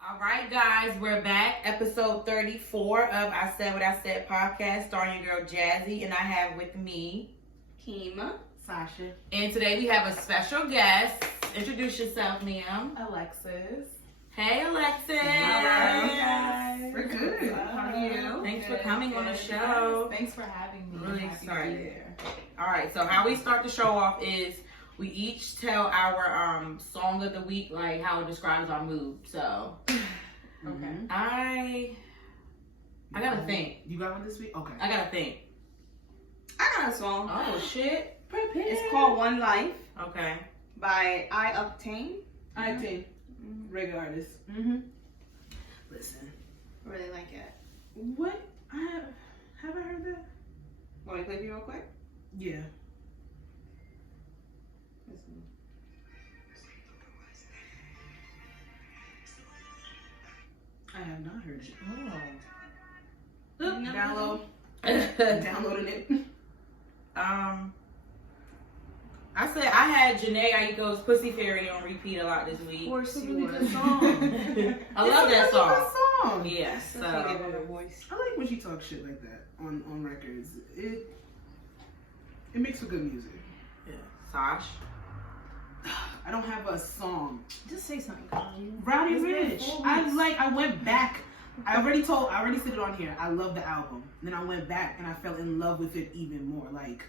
All right, guys, we're back. Episode 34 of I Said What I Said podcast, starring your girl Jazzy, and I have with me Keema, Sasha, and today we have a special guest. Introduce yourself, ma'am. Alexis. Hey, Alexis. Hi, guys. We're good. How are you? Thanks for coming on the show. Thanks for having me. Really Happy to excited. be here. All right, so how we start the show off is we each tell our song of the week, like how it describes our mood. So Okay. I gotta think. You got one this week? Okay. I gotta think. I got a song. Oh shit. Prepare. It's called One Life Okay. by I Obtain. I think. Regular artist. Mm-hmm. Listen. Really like it. What? Have I heard that? Want me to play for you real quick? Yeah. Listen. I have not heard it. Oh. You never Download. I Downloading it. said I had Janae Aiko's Pussy Fairy on repeat a lot this Of week. course It's a you really would. good song. I love that song. It's a good song. Yes. So she gave So it a voice. I like when she talks shit like that on records. It makes for good music. Sash. I don't have a song. Just say something, Colin. Rowdy It's been Rich. 4 I went back. I already said it on here. I love the album. Then I went back and I fell in love with it even more. Like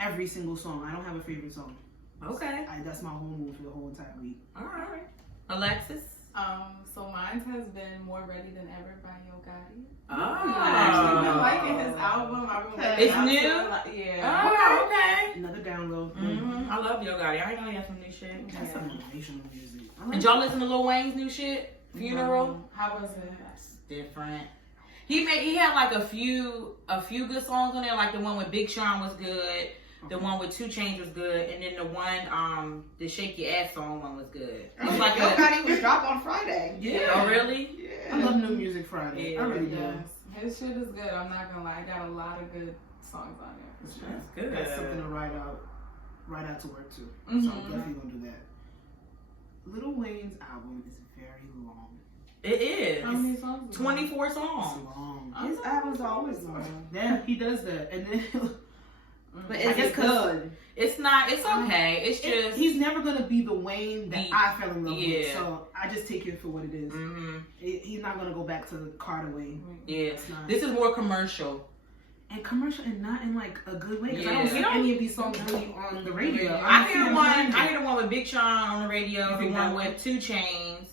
every single song. I don't have a favorite song. Okay. That's my whole mood for the whole entire week. All right. Alexis. So mine has been More Ready Than Ever by Yo Gotti. Oh. I actually been liking his album. I've been It's listening new? to it a lot. Yeah. Oh, okay. Another download. Mm-hmm. I love Yo Gotti. I ain't know he had some new shit. That's some motivational music. Did y'all listen to Lil Wayne's new shit? Funeral. How was it? That's different. He had like a few good songs on there. Like the one with Big Sean was good. The one with 2 Chainz was good, and then the one the Shake Your Ass song one was good. It's like Yo Gotti was dropped on Friday. Yeah. Oh really? I love New Music Friday. Yeah. I really do. Yes. His shit is good. I'm not gonna lie. I got a lot of good songs on there. For sure. That's good. That's something to write out to work to. So I'm Mhm. definitely gonna do that. Lil Wayne's album is very long. It is. How many songs? is 24 It's songs. long. His albums are always long. Yeah, he does that. And then But I it's guess 'cause good. It's not. It's okay. It's just. he's never gonna be the Wayne that I fell in love with. Yeah. So I just take it for what it is. Mm-hmm. He's not gonna go back to the Carter Wayne. Yeah. It's not. This is more commercial. And commercial and not in like a good way. 'Cause Yeah. I don't see any of these songs really on the radio. I don't see hear them one. on the I radio. hear the one with Big Sean on the radio. You The think one that with 2 Chainz.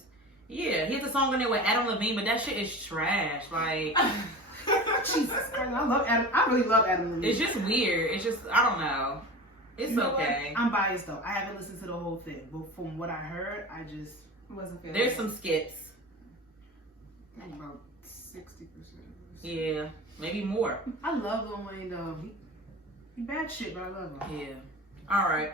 Yeah, he has a song on there with Adam Levine, but that shit is trash. Like, Jesus Christ, I love Adam. I really love Adam Levine. it's just weird. It's just I don't know. It's You know what? okay. I'm biased though. I haven't listened to the whole thing, but from what I heard, I just Wasn't feeling There's it. some skits. about 60%. Yeah, maybe more. I love Lil Wayne though. He bad shit, but I love him. Yeah. All right.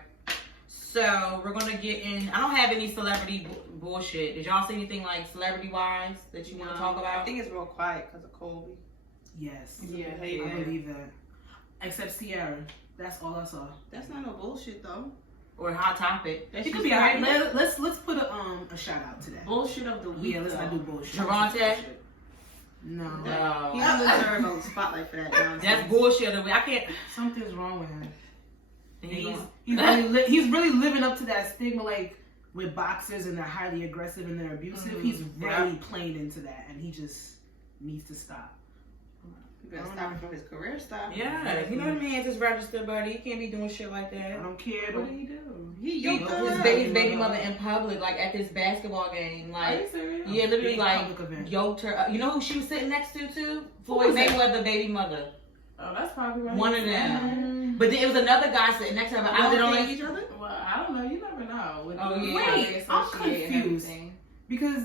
So we're gonna get in. I don't have any celebrity bullshit. Did y'all see anything like celebrity wise that you want to talk I about? think it's real quiet because of Kobe. Yes. Yeah. I believe that. Except Sierra. That's all I saw. That's not no bullshit though. Or Hot Topic. That's It could just be alright. regular Let's put a shout out to that. bullshit of the week. Yeah, let's not do though. bullshit. Geronte? No. No. He doesn't deserve a spotlight for that nonsense. That's bullshit. I can't. Something's wrong with him. And He's, he's really living up to that stigma, like with boxers and they're highly aggressive and they're abusive. Mhm. He's really playing into that, and he just needs to stop. You better stop it from his career stop. yeah, you know what I mean? It's his registered buddy. He can't be doing shit like I that. don't care. What Don't, did he do? He He, yoked her his up. baby mother in public, like at this basketball game, Are you like serious? yeah, literally Big like public event. yoked her. You know who she was sitting next to too? Floyd was that? Mayweather, baby mother. Oh, that's probably why. One he of was them. there. But then it was another guy sitting next to her. But I Was don't they know. each other? Well, I don't know. You never know. With Oh, the yeah. way Wait, they I'm associate and confused. everything. because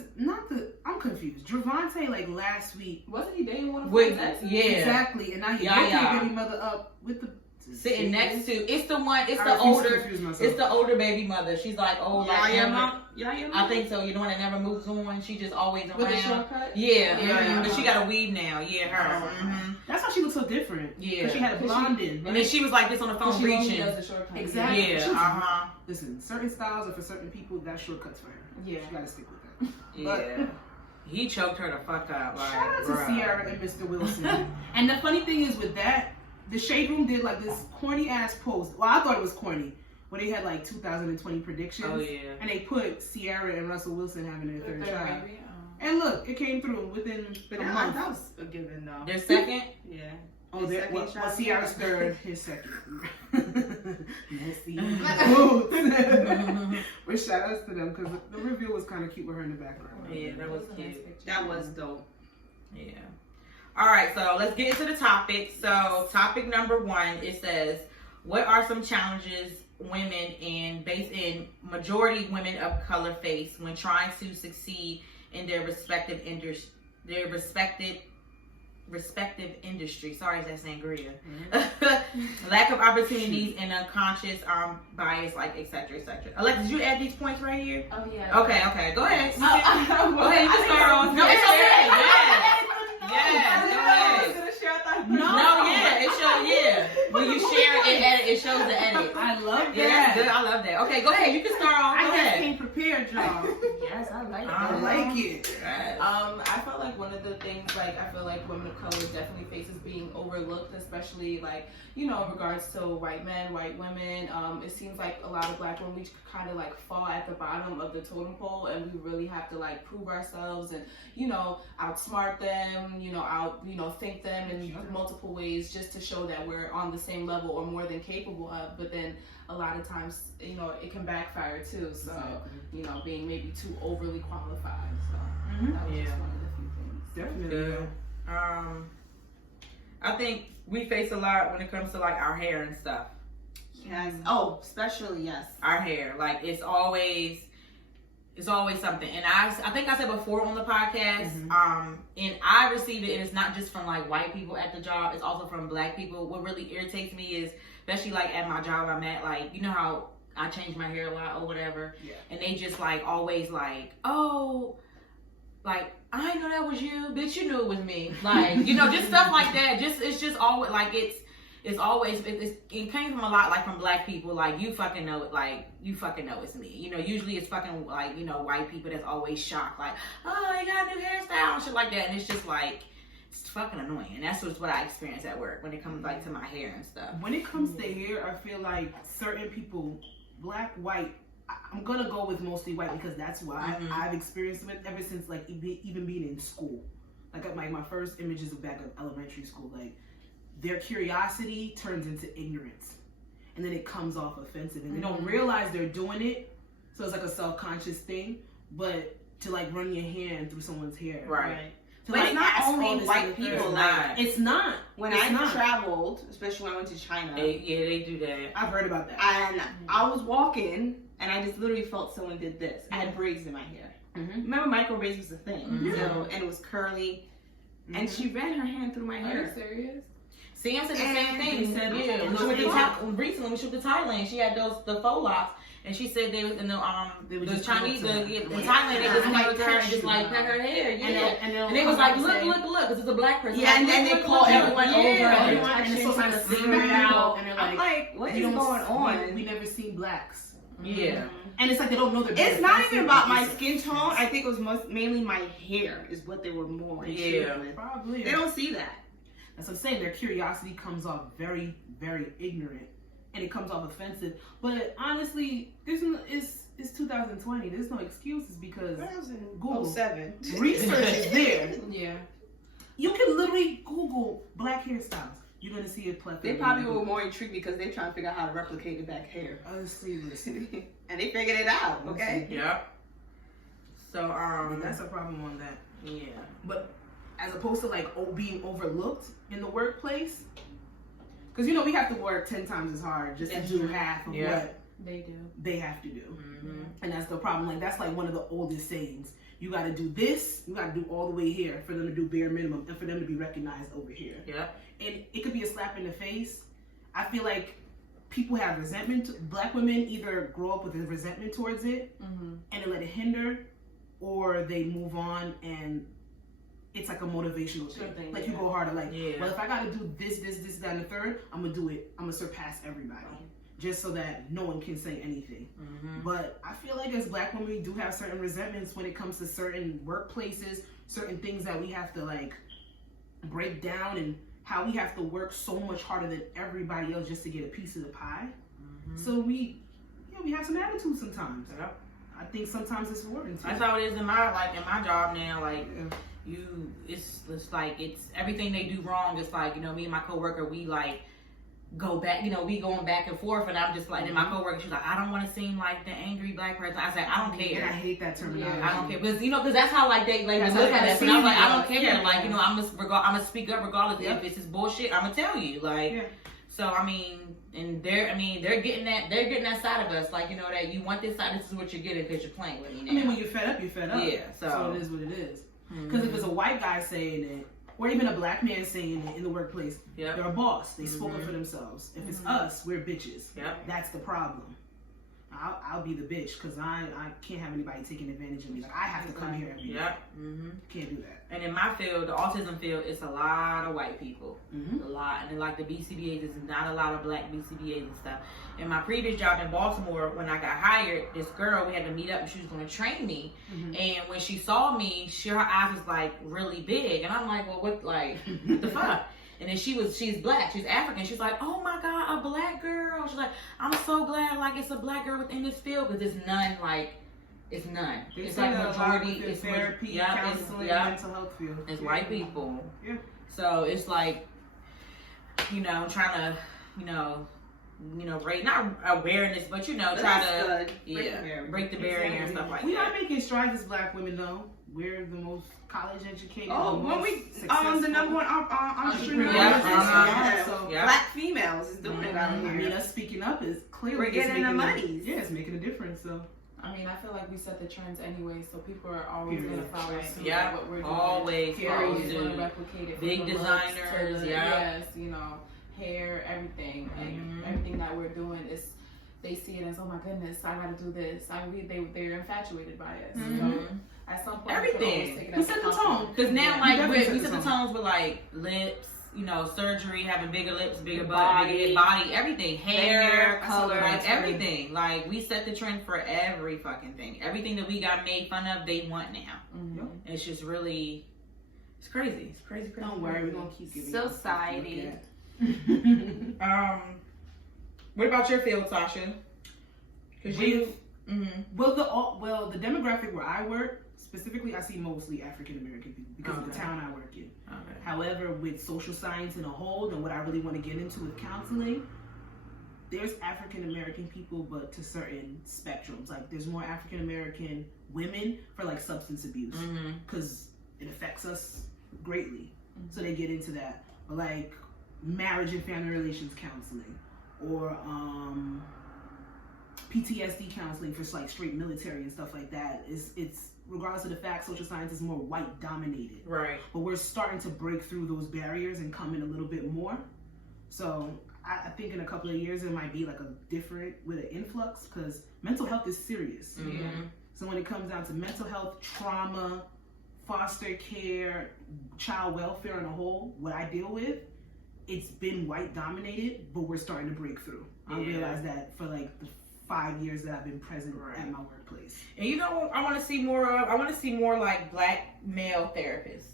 I'm confused. Gervonta like last week. Wasn't he dating one of With his exes? yeah. Exactly, and now he Yeah, woke yeah. his baby mother up with the sitting next to. It's the one. It's I the refuse to older. confuse myself. It's the older baby mother. She's like old, like Yeah, never. yeah, I think so. You know, one that never moves on. She just always With the around. shortcut? Yeah, Yeah. but she got a weave now. Yeah, her. Oh, hmm That's why she looks so different. Yeah. Because she had a blonde in. And then she was like this on the phone She only reaching. does the shortcut. Exactly. Yeah. She was- Uh-huh. Listen, certain styles are for certain people. That shortcuts for her. Yeah. She gotta stick with that. Yeah. He choked her the fuck out. Like, Shout out to bruh. Ciara and Mr. Wilson. And the funny thing is with that, the Shade Room did like this corny ass post. Well, I thought it was corny. Where they had like 2020 predictions. Oh yeah. And they put Ciara and Russell Wilson having their third child. baby. And look, it came through within But a that month. was a given though. Their second. Yeah. Oh, His there, second well, child? Ciara's third, his second. Messy boots. But shout outs to them because the reveal was kind of cute with her in the background. Yeah, that was cute. That was dope. Yeah. All right, so let's get into the topic. So, topic number 1, it says, what are some challenges women and based in majority women of color face when trying to succeed in their respective industry? Sorry, that's sangria. Lack of opportunities and unconscious bias, like etc. etc. Alexa, did you add these points right here? Oh yeah. Okay, go ahead. Go ahead. Go ahead, you can start off. No, it's okay. Yes, go ahead. No, yeah, it shows. Yeah, when you share it, edit, it shows the edit. I love that. Yeah, that's good. I love that. Okay, go ahead. You can start off. I Go just ahead. came prepared, y'all. Yes, I like I that. I like it. Right. I feel like one of the things, like, I feel like women of color definitely faces being overlooked, especially, like, you know, in regards to white men, white women. It seems like a lot of black women, we kind of, like, fall at the bottom of the totem pole, and we really have to, like, prove ourselves and, you know, outsmart them, think them in multiple ways just to show that we're on the same level or more than capable of. But then a lot of times, you know, it can backfire, too. So, you know, being maybe too overly qualified. So, that was just one of the few things. Definitely. Good. I think we face a lot when it comes to like our hair and stuff. Yes. Oh, especially yes. Our hair, like it's always something. And I think I said before on the podcast, and I receive it, and it's not just from like white people at the job, it's also from black people. What really irritates me is, especially like at my job I'm at, like, you know how I change my hair a lot or whatever, and they just like always like, oh, like, I didn't know that was you, bitch, you knew it was me. Like, you know, just stuff like that. It's just always like it came from a lot like from black people, like, you fucking know it, like, you fucking know it's me. You know, usually it's fucking like, you know, white people that's always shocked, like, oh, you got a new hairstyle and shit like that. And it's just like, it's fucking annoying. And that's what I experience at work when it comes like to my hair and stuff. When it comes to hair, I feel like certain people, black, white, I'm gonna go with mostly white because that's what I've experienced with ever since like even being in school. Like my first images of back of elementary school, like their curiosity turns into ignorance, and then it comes off offensive, and they don't realize they're doing it. So it's like a self-conscious thing, but to like run your hand through someone's hair, Right. To, But like, it's not ask all only this white other people. thing. Like, It's not. when It's I not. traveled, especially when I went to China, They do that. I've heard about that. and I was walking, and I just literally felt someone did this. I had braids in my hair. Remember, micro braids was a thing, so, and it was curly, and she ran her hand through my Are you hair. serious? Sam said the same thing. He said, Yeah, when she went to recently when she went to Thailand, she had the faux locks, and she said they was in the Chinese in Thailand they just like her and just like pet her hair, and they was like, look, this is a black person. Yeah, and then they call everyone over, and it's so kind of singing out, and they're I'm like, what is going on? We never seen blacks. Yeah. And it's like they don't know their It's not even about my skin tone. I think it was mainly my hair is what they were more intrigued with. Probably. They don't see that. That's what I'm saying. Their curiosity comes off very, very ignorant, and it comes off offensive. But honestly, it's 2020. There's no excuses because When I was in Google. 07. Research is there. Yeah. You can literally Google black hairstyles. You're gonna see a plethora. They probably were more intrigued because they're trying to figure out how to replicate the back hair. Honestly, listen. And they figured it out, okay? Yeah. So That's a problem on that. yeah. But as opposed to like being overlooked in the workplace, because you know we have to work 10 times as hard just to do half of what They do. they have to do, and that's the problem. Like that's like one of the oldest sayings. You got to do this. You got to do all the way here for them to do bare minimum and for them to be recognized over here. Yeah. And it could be a slap in the face. I feel like people have resentment. Black women either grow up with a resentment towards it and they let it hinder, or they move on and it's like a motivational thing. Like you go harder, like, well, if I gotta do this, that, and the third, I'm gonna do it. I'm gonna surpass everybody. Just so that no one can say anything. But I feel like as Black women, we do have certain resentments when it comes to certain workplaces, certain things that we have to like break down, and how we have to work so much harder than everybody else just to get a piece of the pie. So we have some attitude sometimes. I think sometimes it's warranted. That's how it is in my job now. Like it's like it's everything they do wrong. It's like, you know, me and my coworker, we like go back, you know, we going back and forth, and I'm just like, and my coworker, she's like, I don't want to seem like the angry Black person. I was like, I don't care. I hate that terminology. I don't care, because you know, because that's how like they look at us, and I was like, I don't care. Like, you know, I'm gonna speak up regardless. If this is bullshit, I'm gonna tell you. Like, so I mean, and they're getting that side of us. Like, you know, that you want this side, this is what you're getting because you're playing with me now. I mean, when you're fed up, you're fed up. Yeah. So it is what it is. Because if it's a white guy saying it, or even a Black man saying it in the workplace, they're a boss. They spoke up for themselves. If it's us, we're bitches. That's the problem. I'll be the bitch because I can't have anybody taking advantage of me. Like, I have to come here every day. Can't do that. And in my field, the autism field, it's a lot of white people. A lot. And then like the BCBAs, there's not a lot of Black BCBAs and stuff. In my previous job in Baltimore, when I got hired, this girl, we had to meet up and she was going to train me. And when she saw me, her eyes was like really big. And I'm like, well, what the fuck? And then she's Black, she's African. She's like, oh my God, a Black girl. She's like, I'm so glad like it's a Black girl within this field, because it's none like, it's none. It's like majority, it's therapy, counseling, mental health field. It's white people. So it's like, you know, trying to, you know, raise, not awareness, but you know, try to break the barrier and stuff like that. We are making strides as Black women though. We're the most college educated. Oh, when we the number one entrepreneur. So Black females is doing it out here. I mean, us speaking up is clearly we're getting the money. It's making a difference. So I mean, I feel like we set the trends anyway, so people are always going to follow suit. What we're doing. Always follow suit. Want to replicate it. Big designers, yes, you know, hair, everything, everything that we're doing is. They see it as, oh my goodness, I gotta do this. They're infatuated by us. So at some point, everything. We set the tone. Because now, like, we set the tones with like lips, you know, surgery, having bigger lips, bigger butt, bigger head, body, everything, hair, color, like everything. Like, we set the trend for every fucking thing. Everything that we got made fun of, they want now. It's just really, it's crazy. It's crazy. Don't worry, we're gonna keep giving society. What about your field, Sasha? Because well, the demographic where I work, specifically, I see mostly African American people because of the town I work in. However, with social science in a whole, and what I really want to get into with counseling, there's African American people, but to certain spectrums. Like, there's more African American women for like substance abuse because it affects us greatly. So they get into that. But like marriage and family relations counseling, or PTSD counseling for like straight military and stuff like that. It's regardless of the fact, social science is more white dominated. Right. But we're starting to break through those barriers and come in a little bit more. So I think in a couple of years it might be like a different with an influx, because mental health is serious. So when it comes down to mental health, trauma, foster care, child welfare in a whole, what I deal with, it's been white dominated, but we're starting to break through. I realized that for like the 5 years that I've been present at my workplace. And you know what I want to see more of? I want to see more like Black male therapists.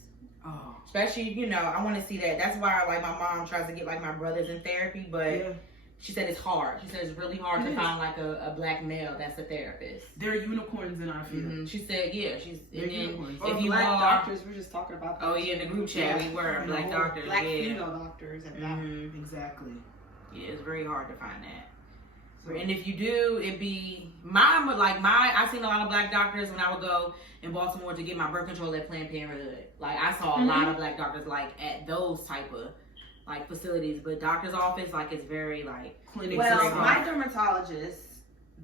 Oh. Especially, you know, I want to see that. That's why like my mom tries to get like my brothers in therapy, but she said it's hard. She said it's really hard to find like a Black male that's a therapist. There are unicorns in our field. She said, they're unicorns. Or Black doctors, we're just talking about that. Oh yeah, in the group chat we were Black doctors. Black female doctors and that. Exactly. Yeah, it's very hard to find that. And if you do, it'd be I've seen a lot of Black doctors when I would go in Baltimore to get my birth control at Planned Parenthood. Like, I saw a lot of Black doctors like at those type of like facilities, but doctor's office, like, it's very like clinics. Well, my dermatologist,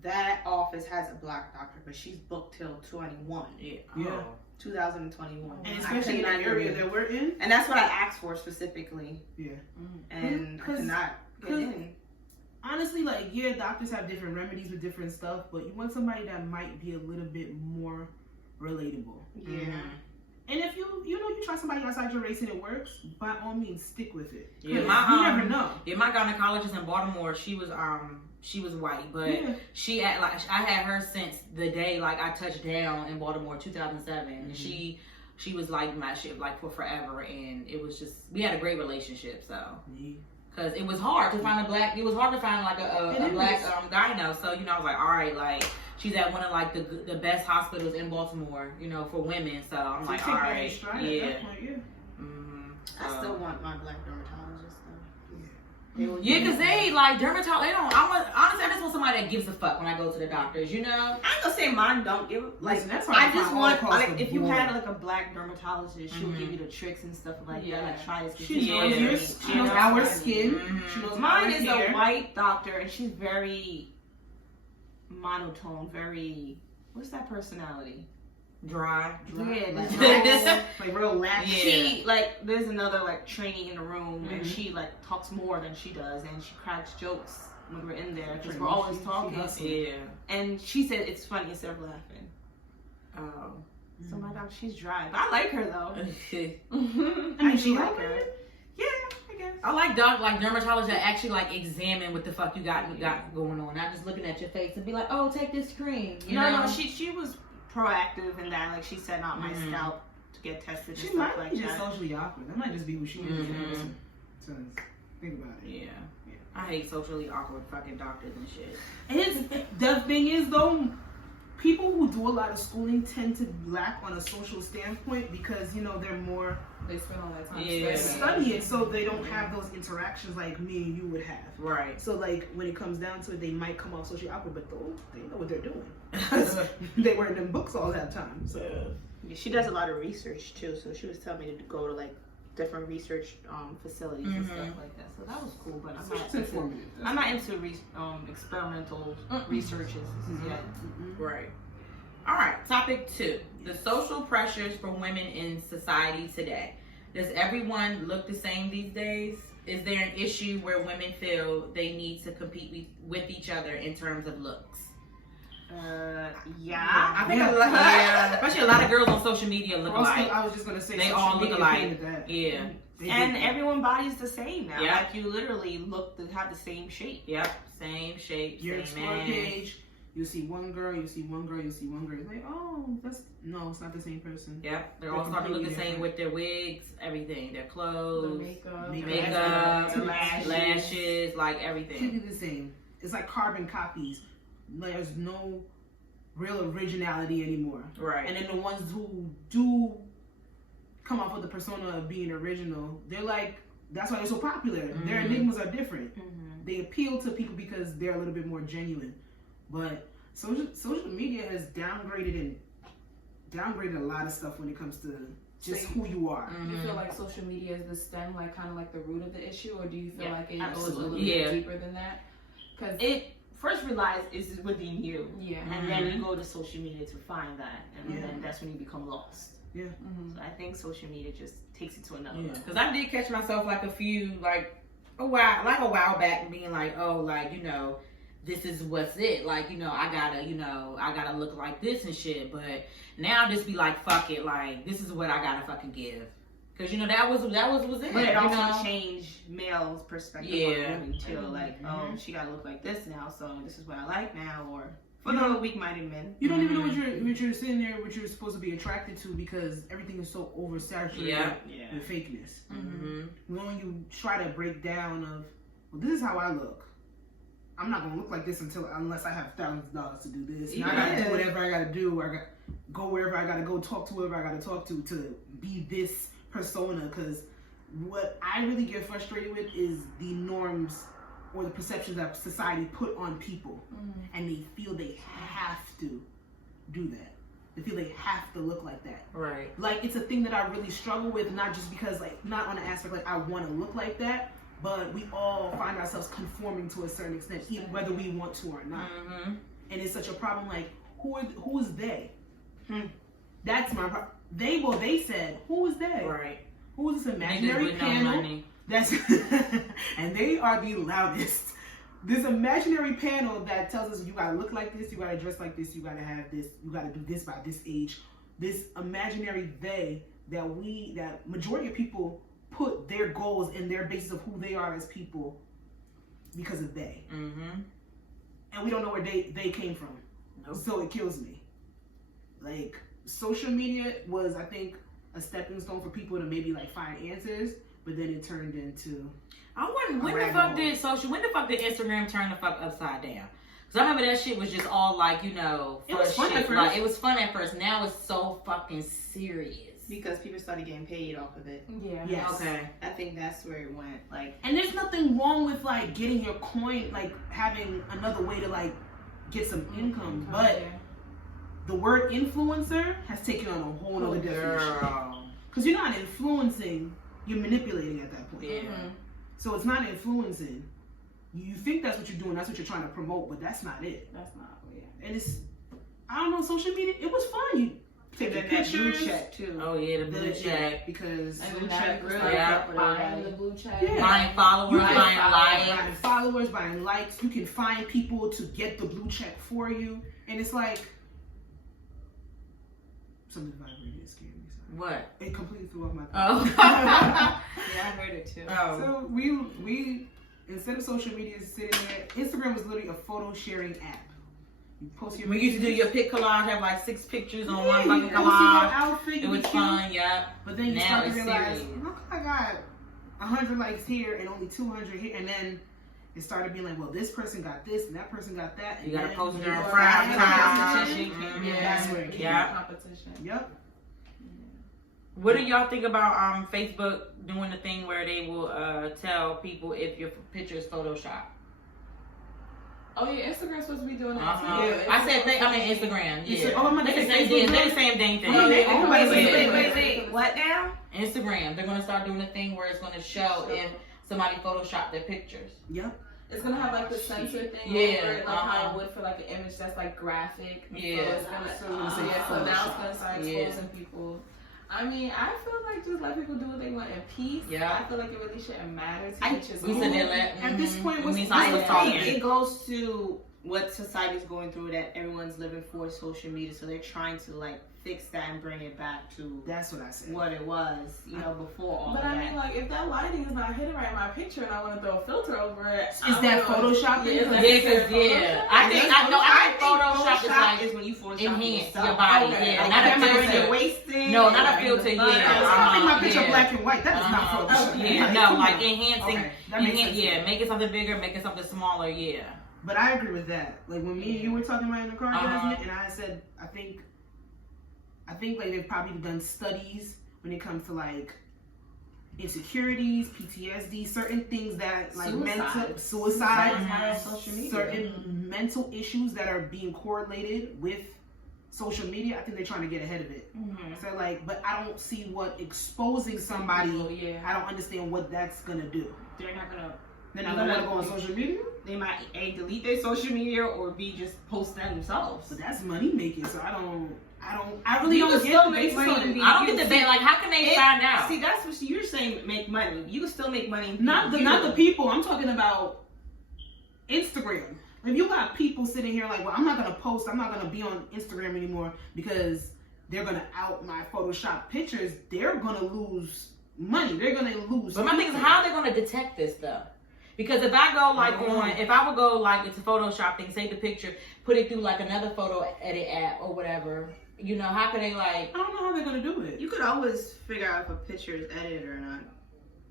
that office has a Black doctor, but she's booked till 2021. And especially in the area that we're in. And that's what I asked for specifically. Yeah. And I cannot get in. Honestly, like, yeah, doctors have different remedies with different stuff, but you want somebody that might be a little bit more relatable. Yeah. And if you try somebody outside your race and it works, by all means, stick with it. Yeah, You my never know. Yeah, my gynecologist in Baltimore, she was white, but she I had her since the day like I touched down in Baltimore, 2007. And she was like my shit like for forever, and it was just we had a great relationship. So because it was hard to find it was hard to find like a black gyno. So I was like, all right, like. She's at one of like the best hospitals in Baltimore, for women. So I'm like, all right, yeah. I still want my black dermatologist though. Yeah, because they like dermatologists. They don't. Honestly, I just want somebody that gives a fuck when I go to the doctors. I ain't gonna say mine don't give. Like Listen, that's I just want like if you had like a black dermatologist, she'll give you the tricks and stuff like that. Like try this. She knows our skin. She knows mine is a white doctor, and she's very monotone, very what's that personality? Dry. Yeah, like real lax. She like there's another like trainee in the room, and she like talks more than she does, and she cracks jokes when we're in there because we're always talking. Yeah. And she said it's funny instead of laughing. Oh. So my dog, she's dry, but I like her though. I mean, she like her. Yeah, I guess. I like dermatologists that actually like examine what the fuck you got going on. Not just looking at your face and be like, oh, take this cream. No, she was proactive in that. Like she set out my scalp to get tested. And She stuff might like be that. just socially awkward. That might just be what she is. So think about it. Yeah. I hate socially awkward fucking doctors and shit. And the thing is though, people who do a lot of schooling tend to lack on a social standpoint because they're more They spend all that time studying, so they don't have those interactions like me and you would have. Right. So like when it comes down to it, they might come off socially awkward, but they know what they're doing. They were in them books all that time. So she does a lot of research too. So she was telling me to go to like different research facilities and stuff like that. So that was cool. But I'm not into experimental researches yet. Right. All right. Topic 2: the social pressures for women in society today. Does everyone look the same these days? Is there an issue where women feel they need to compete with each other in terms of looks? Yeah. I think especially a lot of girls on social media look alike. I was just gonna say they all look alike. Yeah. And everyone's body's the same now. Yeah. Like you literally look to have the same shape. Yep. Same shape. Your same explore man. page. You see one girl. You see one girl. You see one girl. It's like, oh, it's not the same person. Yep. They're all starting to look the same with their wigs, everything, their clothes, makeup, lashes, like everything. Should be the same. It's like carbon copies. There's no real originality anymore. Right. And then the ones who do come off with the persona of being original, they're like, that's why they're so popular. Their enigmas are different. They appeal to people because they're a little bit more genuine. But social media has downgraded a lot of stuff when it comes to just who you are. Do you feel like social media is the stem, like kind of like the root of the issue, or do you feel like it goes a little bit deeper than that? Because it first relies is within you, and then you go to social media to find that, and then that's when you become lost. Yeah. So I think social media just takes it to another level. Because I did catch myself like a while back being like, oh, like, this is what's it. Like, I gotta look like this and shit. But now just be like, fuck it. Like, this is what I gotta fucking give. Because, that was it. But it also changed male's perspective on women too. Mm-hmm. Like, oh, she gotta look like this now, so this is what I like now. Or for the weak-minded men. You don't even know what you're sitting there, what you're supposed to be attracted to because everything is so oversaturated with fakeness. When you try to break down of, well, this is how I look. I'm not gonna look like this unless I have thousands of dollars to do this. And I gotta do whatever I gotta do. I gotta go wherever I gotta go, talk to whoever I gotta talk to be this persona. Because what I really get frustrated with is the norms or the perceptions that society put on people, and they feel they have to do that. They feel they have to look like that. Right. Like, it's a thing that I really struggle with, not just because, like, not on the aspect like I want to look like that, but we all find ourselves conforming to a certain extent, even whether we want to or not. And it's such a problem. Like, who is they? That's my problem. They said, who is they? Right. Who is this imaginary panel? That's and they are the loudest. This imaginary panel that tells us you gotta look like this, you gotta dress like this, you gotta have this, you gotta do this by this age. This imaginary they that majority of people put their goals and their basis of who they are as people because of they. Mm-hmm. And we don't know where they came from. Nope. So it kills me. Like, social media was, I think, a stepping stone for people to maybe like find answers, but then it turned into when the fuck did Instagram turn the fuck upside down? Because I remember that shit was just all like, you know, it was fun shit. at first. Like, it was fun at first. Now it's so fucking serious. Because people started getting paid off of it. Yeah. Yes. Okay. I think that's where it went. Like, And there's nothing wrong with like getting your coin, like having another way to like get some income, but the word influencer has taken on a whole other definition. Because you're not influencing, you're manipulating at that point. Yeah. So it's not influencing. You think that's what you're doing, that's what you're trying to promote, but that's not it. That's not. Yeah. And it's, I don't know, social media, it was fun. You take your pictures. blue check too. Oh yeah, the blue check. Because And Blue then check now you really start got buying the blue check. Yeah. Buying followers, You can buying likes. buying followers, buying likes. You can find people to get the blue check for you. And it's like, something vibrated scared me. Sorry. What? It completely threw off my Oh. Yeah, I heard it too. Oh. So we instead of social media sitting there, Instagram was literally a photo sharing app. You post your We used to do your pic collage, have like 6 pictures on one you fucking post your collage. outfit, It you was be cute. fun, yeah. But then you Now start to it's realize, serious. look, I got 100 likes here and only 200 here, and then it started being like, well, this person got this and that person got that. And You gotta then post it you on go prime back time. to the competition. Yeah. That's where it came Yeah. Competition. Yep. What do y'all think about Facebook doing the thing where they will tell people if your picture is Photoshopped? Oh yeah, Instagram's supposed to be doing that Uh-huh. too. Yeah, I said Instagram. Yeah. Oh, I'm about to They say the same, Facebook. they're the same dang thing. Oh, they own by Wait. What now? Instagram. They're gonna start doing a thing where it's gonna show if somebody photoshopped their pictures. Yep. It's gonna have like the censor thing Yeah, over it, like how uh-huh. it would for like an image that's like graphic. Yeah. So it's gonna, So it's gonna say so now it's Photoshop. gonna start Yeah. exposing people. I mean, I feel like just let people do what they want in peace. Yeah. I feel like it really shouldn't matter to each his We own. said that At this point, what's- we I was think talking. it goes to what society's going through, that everyone's living for social media, so they're trying to like fix that and bring it back to That's what I said. what it was, you know, before all But of I that. mean, like, if that lighting is not hitting right in my picture and I want to throw a filter over it, Is that Photoshopping? Yeah, is that Yeah, 'cause, considered yeah. Photoshop? I think Photoshop is like is when you Photoshop enhance yourself. your body. Okay. Yeah, Like, not a Like, filter. wasting. No, not a filter, yeah. I think my picture yeah. black and white. That is not Photoshop. Yeah, Like, no, come like on. enhancing. Okay, that makes sense. Yeah, making something bigger, making something smaller. Yeah. But I agree with that. Like when me and you were talking about it in the car, Uh-huh. Jasmine, and I said, I think like they've probably done studies when it comes to like insecurities, PTSD, certain things that like mental suicide, social media. certain mental issues that are being correlated with social media. I think they're trying to get ahead of it. So like, but I don't see what exposing somebody. Yeah. I don't understand what that's gonna do. They're not gonna. They're not gonna go on social media. They might A, delete their social media, or B, just post that themselves. But that's money making, so I really You don't can get still the make basis money of and it. be- I don't get the bait. Like, how can they find out? See, that's what you're saying. Make money. You can still make money. Not the people. I'm talking about Instagram. If you got people sitting here like, well, I'm not gonna post. I'm not gonna be on Instagram anymore because they're gonna out my Photoshop pictures. They're gonna lose money. They're gonna lose. But my thing is, how are they going to detect this stuff? Because if I go like if I would go like it's a Photoshop thing, save the picture, put it through like another photo edit app or whatever, you know, how can they like? I don't know how they're gonna do it. You could always figure out if a picture is edited or not.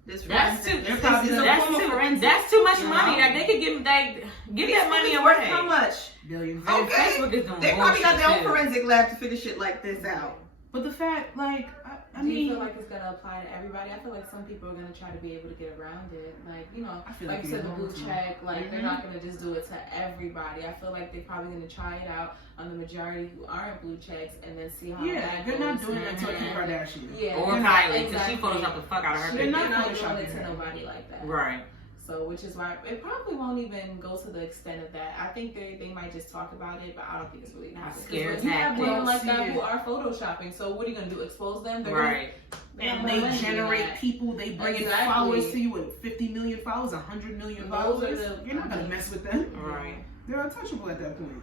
That's too. They're probably That's too much money. Like they could give that money away. How much? Billions. Okay. Facebook is doing They probably got their own bullshit, too. forensic lab to figure shit like this out. But the fact, like, I Do you mean, feel like it's gonna apply to everybody? I feel like some people are gonna try to be able to get around it. Like, you know, I feel like like you said, the you're blue going to. check, like they're not gonna just do it to everybody. I feel like they're probably gonna try it out on the majority who aren't blue checks and then see how yeah, that they're goes. not doing that to Kim Mhm. Kardashian. Yeah. Or They're Kylie, because exactly. she photoshopped the fuck out of her They're picture. not They're not doing photoshopping it to her. nobody like that. Right. So, which is why it probably won't even go to the extent of that. I think they might just talk about it, but I don't think it's really gonna happen. Scare You have tactics. women like See that it. who are photoshopping. So what are you gonna do? Expose them? They're Right. And they generate people, they bring in followers to you with 50 million followers, 100 million followers. You're not gonna mess with them. Right. They're untouchable at that point.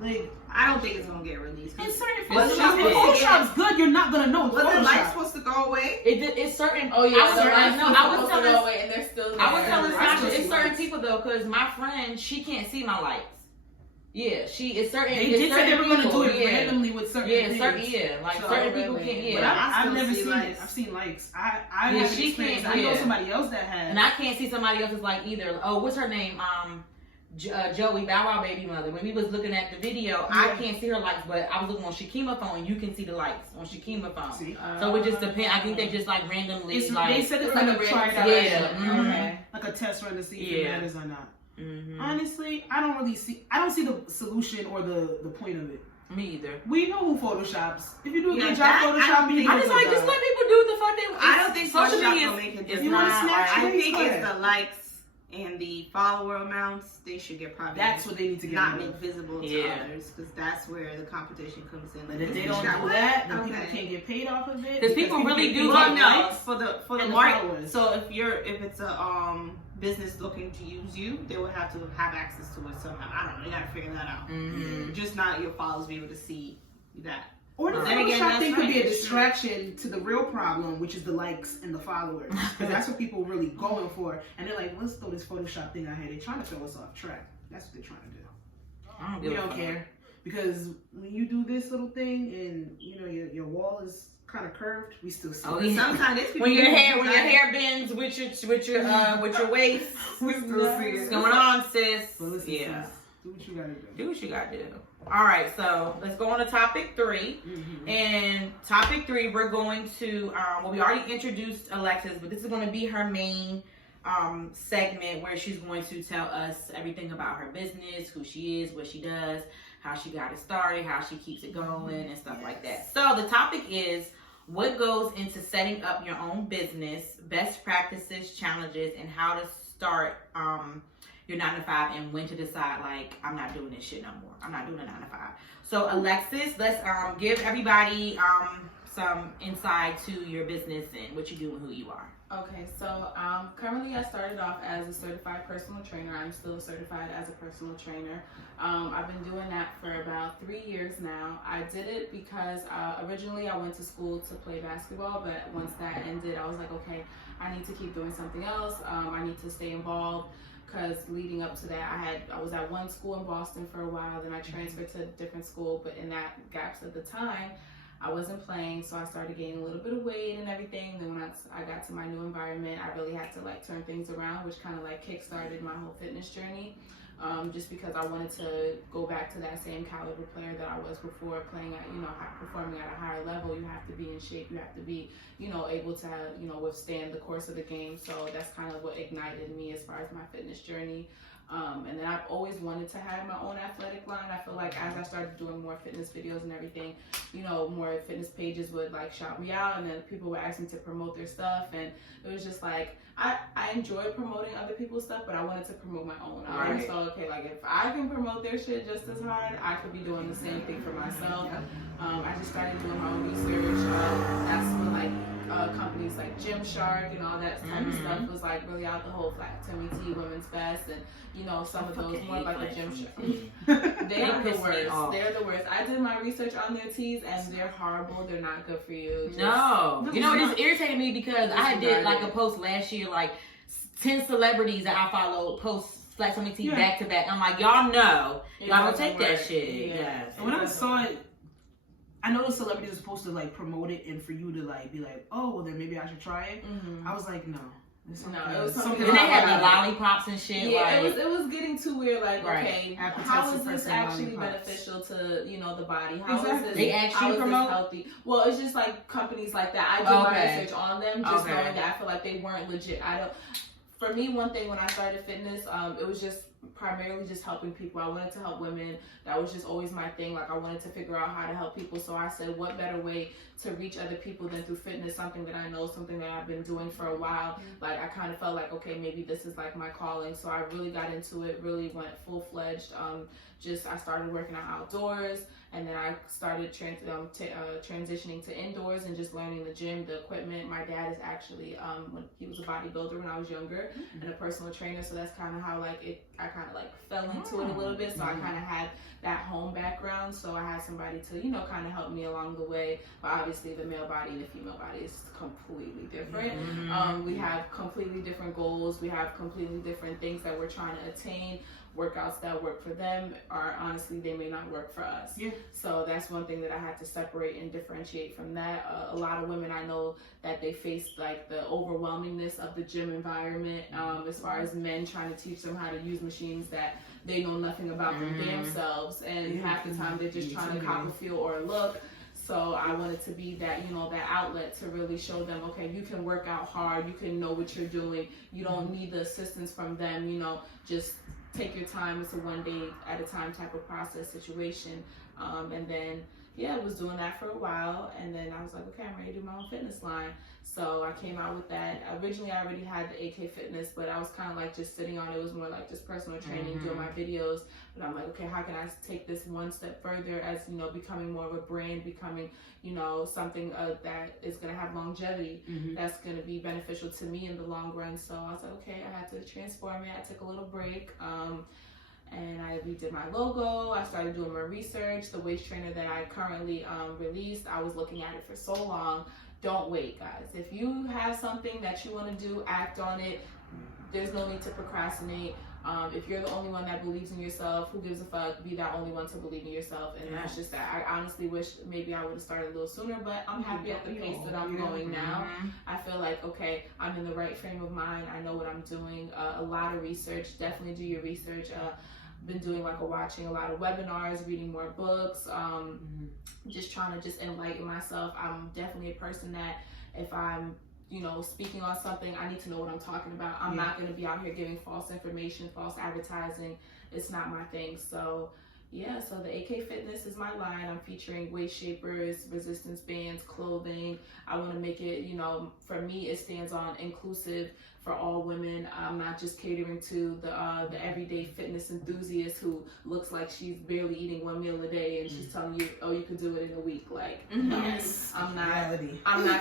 Like, I don't think it's gonna get released. in certain Photoshop's good, you're not gonna know. Was the light supposed to go away? It's certain. Oh yeah, I was telling away and they're still there. I was telling I Sasha, see it's certain lights. people though, because my friend, she can't see my lights. Yeah, it's certain. They it's did say certain they were gonna people, do it randomly with certain things. Like So, certain people can't. But Yeah, I've never see seen lights. it. I've seen lights. I Yeah, haven't she experienced it. can't, I know yeah. somebody else that has. and I can't see somebody else's like either. Oh, what's her name? Joey, Bow Wow baby mother. When we was looking at the video, I can't see her lights, but I was looking on Keema phone, and you can see the lights on Keema phone. See? So it just depends. I think they just like randomly It's, like. they said it's like like a a try it out. Yeah, Okay. Like a test run to see if Yeah. it matters or not. Mhm. Honestly, I don't see the solution or the point of it. Me either. We know who photoshops. If you do a Yeah, good job that- I photoshopping, you I do a just good like just job. let people do the fuck they. I don't think social Photoshop media will make a is difference. You wanna not, snatch like, I think Go it's ahead. the likes and the follower amounts. They should get probably. That's what they need to get not rid make of. visible to Yeah. others, because that's where the competition comes in. But if they You don't got do what? that, then Okay. people can't get paid off of it. 'Cause people really get do paid Well, off no, likes for the and market. followers. So if it's a business looking to use you, they will have to have access to it somehow. I don't know. They gotta figure that out. Mhm. Just not your followers be able to see that. Or the Then again, Photoshop that's thing could be a right. distraction to the real problem, which is the likes and the followers. Because that's what people are really going for. And they're like, let's throw this Photoshop thing out here. They're trying to throw us off track. That's what they're trying to do. I We give a don't fuck. care. Because when you do this little thing and, you know, your wall is kind of curved, we still see Oh, it. yeah. Sometimes it's people When your who hair bends with your waist, we still see what's it. going on, sis? But listen, Yeah. sis, do what you gotta do. Do what you gotta do. All right, so let's go on to topic 3. Mm-hmm. And topic 3, we're going to, well, we already introduced Alexis, but this is going to be her main segment where she's going to tell us everything about her business, who she is, what she does, how she got it started, how she keeps it going, and stuff like that. So the topic is what goes into setting up your own business, best practices, challenges, and how to start your 9 to 5 and when to decide, like, I'm not doing this shit no more. I'm not doing a 9 to 5. So Alexis, let's give everybody some insight to your business and what you do and who you are. Okay, so currently I started off as a certified personal trainer. I'm still certified as a personal trainer. I've been doing that for about 3 years now. I did it because originally I went to school to play basketball, but once that ended, I was like, okay, I need to keep doing something else. I need to stay involved. Because leading up to that, I was at one school in Boston for a while, then I transferred to a different school, but in that gaps at the time, I wasn't playing, so I started gaining a little bit of weight and everything. Then when I got to my new environment, I really had to like turn things around, which kind of like kick-started my whole fitness journey. Just because I wanted to go back to that same caliber player that I was before, playing at, performing at a higher level. You have to be in shape. You have to be, able to, withstand the course of the game. So that's kind of what ignited me as far as my fitness journey. And then I've always wanted to have my own athletic line. I feel like as I started doing more fitness videos and everything, more fitness pages would like shout me out, and then people would ask me to promote their stuff. And it was just like, I enjoy promoting other people's stuff, but I wanted to promote my own. I always thought, okay, like if I can promote their shit just as hard, I could be doing the same thing for myself. I just started doing my own research. That's when like companies like Gymshark and all that type of stuff was like really out the whole Flat Tummy Tea, Women's Best, and some of those more like the Gymshark. They're the worst. They're the worst. I did my research on their teas and they're horrible. They're not good for you. No. It just irritated me because I did like a post last year, like 10 celebrities that I followed post Flat Tummy Tea back to back. I'm like, y'all know. Y'all don't take that shit. Yes. And when I saw it, I know the celebrities are supposed to like promote it and for you to like be like, oh, well then maybe I should try it. Mm-hmm. I was like, no. It was something. And they had the lollipops and shit. Yeah, like, it was getting too weird. Like, okay, how is this actually lollipops. beneficial to the body? How is this? They actually how is promote? this healthy? Well, it's just like companies like that. I did my research on them, just knowing that I feel like they weren't legit. For me, one thing when I started fitness, it was just primarily just helping people. I wanted to help women. That was just always my thing. Like I wanted to figure out how to help people. So I said, what better way to reach other people than through fitness? Something that I know, something that I've been doing for a while. Like I kind of felt like, okay, maybe this is like my calling. So I really got into it. Really went full fledged. I started working out outdoors, And then I started transitioning to indoors and just learning the gym, the equipment. My dad is actually, when he was a bodybuilder when I was younger, and a personal trainer. So that's kind of how I kind of fell into it a little bit. So I kind of had that home background. So I had somebody to, kind of help me along the way. But obviously the male body and the female body is completely different. We have completely different goals. We have completely different things that we're trying to attain. Workouts that work for them are honestly, they may not work for us. Yeah. So that's one thing that I had to separate and differentiate from that. A lot of women I know that they face the overwhelmingness of the gym environment, as far as men trying to teach them how to use machines that they know nothing about them damn selves, and half the time they're just trying to cop a feel or a look. So I wanted to be that, that outlet to really show them, okay, you can work out hard, you can know what you're doing, you don't need the assistance from them, just take your time. It's a one day at a time type of process situation. And then, I was doing that for a while. And then I was like, okay, I'm ready to do my own fitness line. So I came out with that. Originally, I already had the AK Fitness, but I was kind of just sitting on it. It was more just personal training, doing my videos. But I'm like, okay, how can I take this one step further as, becoming more of a brand, becoming, something that is going to have longevity, that's going to be beneficial to me in the long run. So I was like, okay, I had to transform it. I took a little break. And I redid my logo. I started doing my research. The waist trainer that I currently released, I was looking at it for so long. Don't wait, guys. If you have something that you want to do, act on it. There's no need to procrastinate. If you're the only one that believes in yourself, who gives a fuck? Be that only one to believe in yourself. And that's just that. I honestly wish maybe I would have started a little sooner, but I'm happy at the pace that I'm going now. I feel like, okay, I'm in the right frame of mind. I know what I'm doing. A lot of research. Definitely do your research. Been doing watching a lot of webinars, reading more books, just trying to enlighten myself. I'm definitely a person that if I'm speaking on something, I need to know what I'm talking about. I'm not going to be out here giving false information, false advertising. It's not my thing. So so the AK Fitness is my line. I'm featuring waist shapers, resistance bands, clothing. I want to make it, for me, it stands on inclusive for all women. I'm not just catering to the everyday fitness enthusiast who looks like she's barely eating one meal a day and she's telling you, oh, you can do it in a week. Yes. I'm not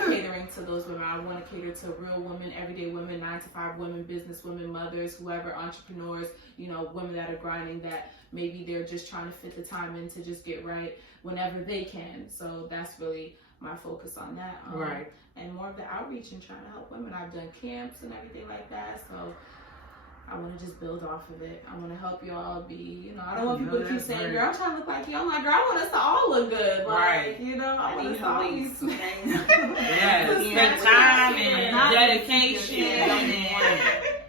catering to those women. I want to cater to real women, everyday women, 9-to-5 women, business women, mothers, whoever, entrepreneurs, women that are grinding, that maybe they're just trying to fit the time in to just get right whenever they can. So that's really my focus on that. Right. And more of the outreach and trying to help women. I've done camps and everything like that. So I want to just build off of it. I want to help y'all be, I don't want people to keep saying, girl, I'm trying to look like you. I'm like, girl, I want us to all look good. Right. I want us to all be spend time and dedication.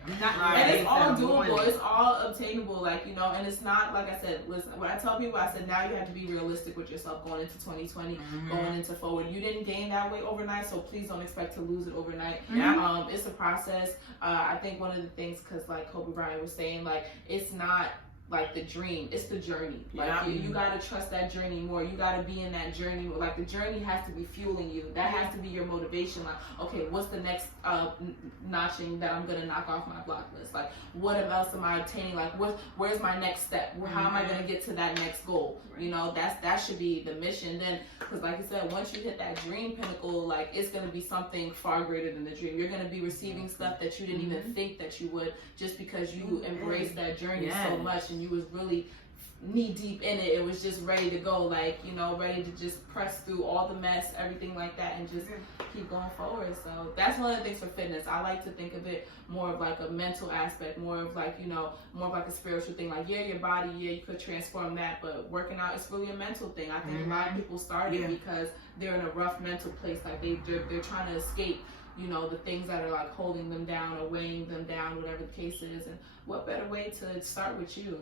And it's all doable. It's all obtainable. And it's not, like I said, listen, when I tell people, I said, now you have to be realistic with yourself going into 2020, going into forward. You didn't gain that weight overnight, so please don't expect to lose it overnight. It's a process. I think one of the things, because like Kobe Bryant was saying, it's not the dream, it's the journey. You gotta trust that journey more. You gotta be in that journey. The journey has to be fueling you. That has to be your motivation. Okay, what's the next notching that I'm gonna knock off my block list? What else am I obtaining? Where's my next step? How am I gonna get to that next goal? That should be the mission. Then, because like you said, once you hit that dream pinnacle, it's gonna be something far greater than the dream. You're gonna be receiving stuff that you didn't even think that you would, just because you embraced that journey so much and you was really knee deep in it. It was just ready to go, ready to just press through all the mess, everything like that, and just keep going forward. So that's one of the things for fitness. I like to think of it more of a mental aspect, more of more of a spiritual thing. Your body, you could transform that, but working out is really a mental thing. I think a lot of people start it because they're in a rough mental place, they're trying to escape the things that are holding them down or weighing them down, whatever the case is. And what better way to start with you?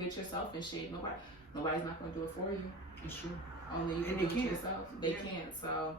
Get yourself in shape. Nobody's not going to do it for you. It's true. Only you can do it yourself. They can't. So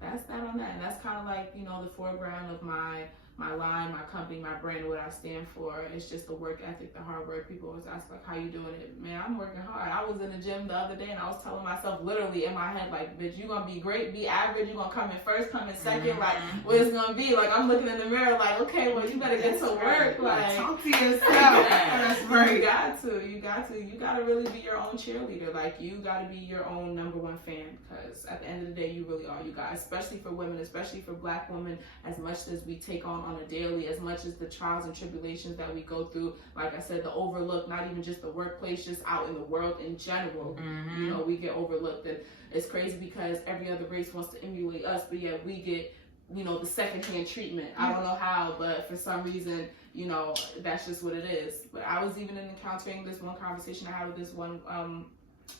that's that on that. And that's kind of the foreground of my my line, my company, my brand, what I stand for. It's just the work ethic, the hard work. People always ask, like, how you doing it? Man, I'm working hard. I was in the gym the other day and I was telling myself literally in my head, like, bitch, you're going to be great, be average, you're going to come in first, come in second, like, what it's going to be. Like, I'm looking in the mirror like, okay, well, you better get to work. Like, talk to yourself. That's right. You got to really be your own cheerleader. Like, you got to be your own number one fan, because at the end of the day, you really are. You guys, especially for women, especially for black women, as much as we take on a daily, as much as the trials and tribulations that we go through, like I said, the overlook, not even just the workplace, just out in the world in general, you know, we get overlooked. And it's crazy because every other race wants to emulate us, but yet we get, you know, the secondhand treatment. I don't know how, but for some reason, you know, that's just what it is. But I was even encountering this one conversation I had with this one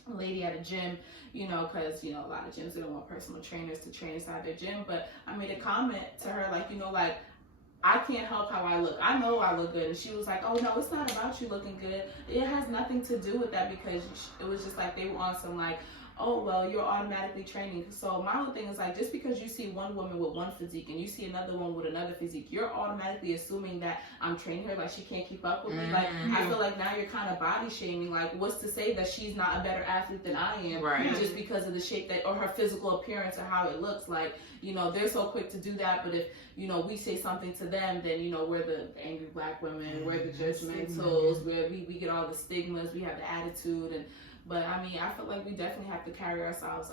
lady at a gym, you know, because, you know, a lot of gyms, they don't want personal trainers to train inside their gym. But I made a comment to her, like, you know, like, I can't help how I look. I know I look good. And she was like, oh, no, it's not about you looking good. It has nothing to do with that, because it was just like they were on some, like, oh, well, you're automatically training. So my whole thing is, like, just because you see one woman with one physique and you see another one with another physique, you're automatically assuming that I'm training her, like she can't keep up with me. Like, I feel like now you're kind of body shaming. Like, what's to say that she's not a better athlete than I am, just because of the shape that, or her physical appearance or how it looks. Like, you know, they're so quick to do that. But if, you know, we say something to them, then, you know, we're the angry black women, we're the judgmentals, where we get all the stigmas, we have the attitude. But I mean, I feel like we definitely have to carry ourselves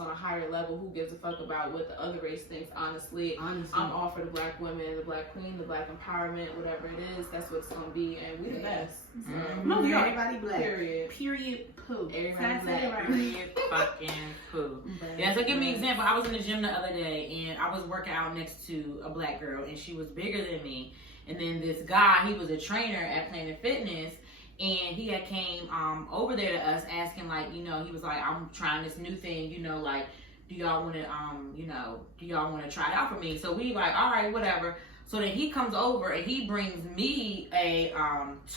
on a higher level. Who gives a fuck about what the other race thinks? Honestly. I'm all for the black women, the black queen, the black empowerment, whatever it is. That's what it's gonna be, and we the best. So, No, we are. Everybody black. Period. Poo. Everybody black. Period. Fucking poo. Yeah. So give me an example. I was in the gym the other day, and I was working out next to a black girl, and she was bigger than me. And then this guy, he was a trainer at Planet Fitness. And he had came over there to us asking, like, you know, he was like, I'm trying this new thing, you know, like, do y'all want to, do y'all want to try it out for me? So we like, all right, whatever. So then he comes over and he brings me a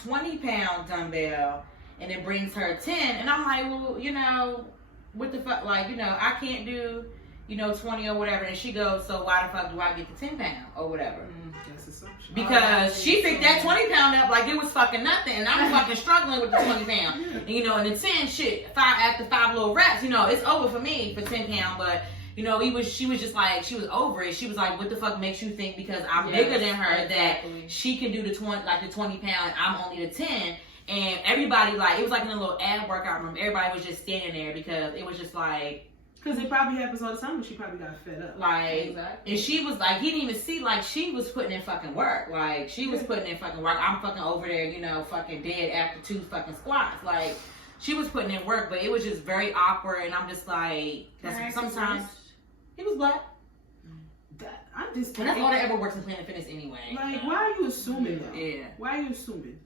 20-pound dumbbell and then brings her 10. And I'm like, well, you know, what the fuck? Like, you know, I can't do, you know, 20 or whatever. And she goes, so why the fuck do I get the 10-pound or whatever? That's assumption. Because she picked that 20-pound up like it was fucking nothing, and I'm fucking struggling with the 20-pound. And, you know, and the 10 shit, after 5 little reps, you know, it's over for me for 10-pound. But, you know, she was just like, she was over it. She was like, what the fuck makes you think because I'm bigger than her that she can do the 20-pound, I'm only the 10? And everybody, like, it was like in a little ad workout room. Everybody was just standing there because it was just like. Because it probably happens all the time, but she probably got fed up. Like, and she was like, he didn't even see, like, she was putting in fucking work. Like, she was putting in fucking work. I'm fucking over there, you know, fucking dead after 2 fucking squats. Like, she was putting in work, but it was just very awkward. And I'm just like, that's sometimes. He was black. I'm just. And that's all that ever works in Planet Fitness anyway. Like, why are you assuming that? Yeah. Why are you assuming?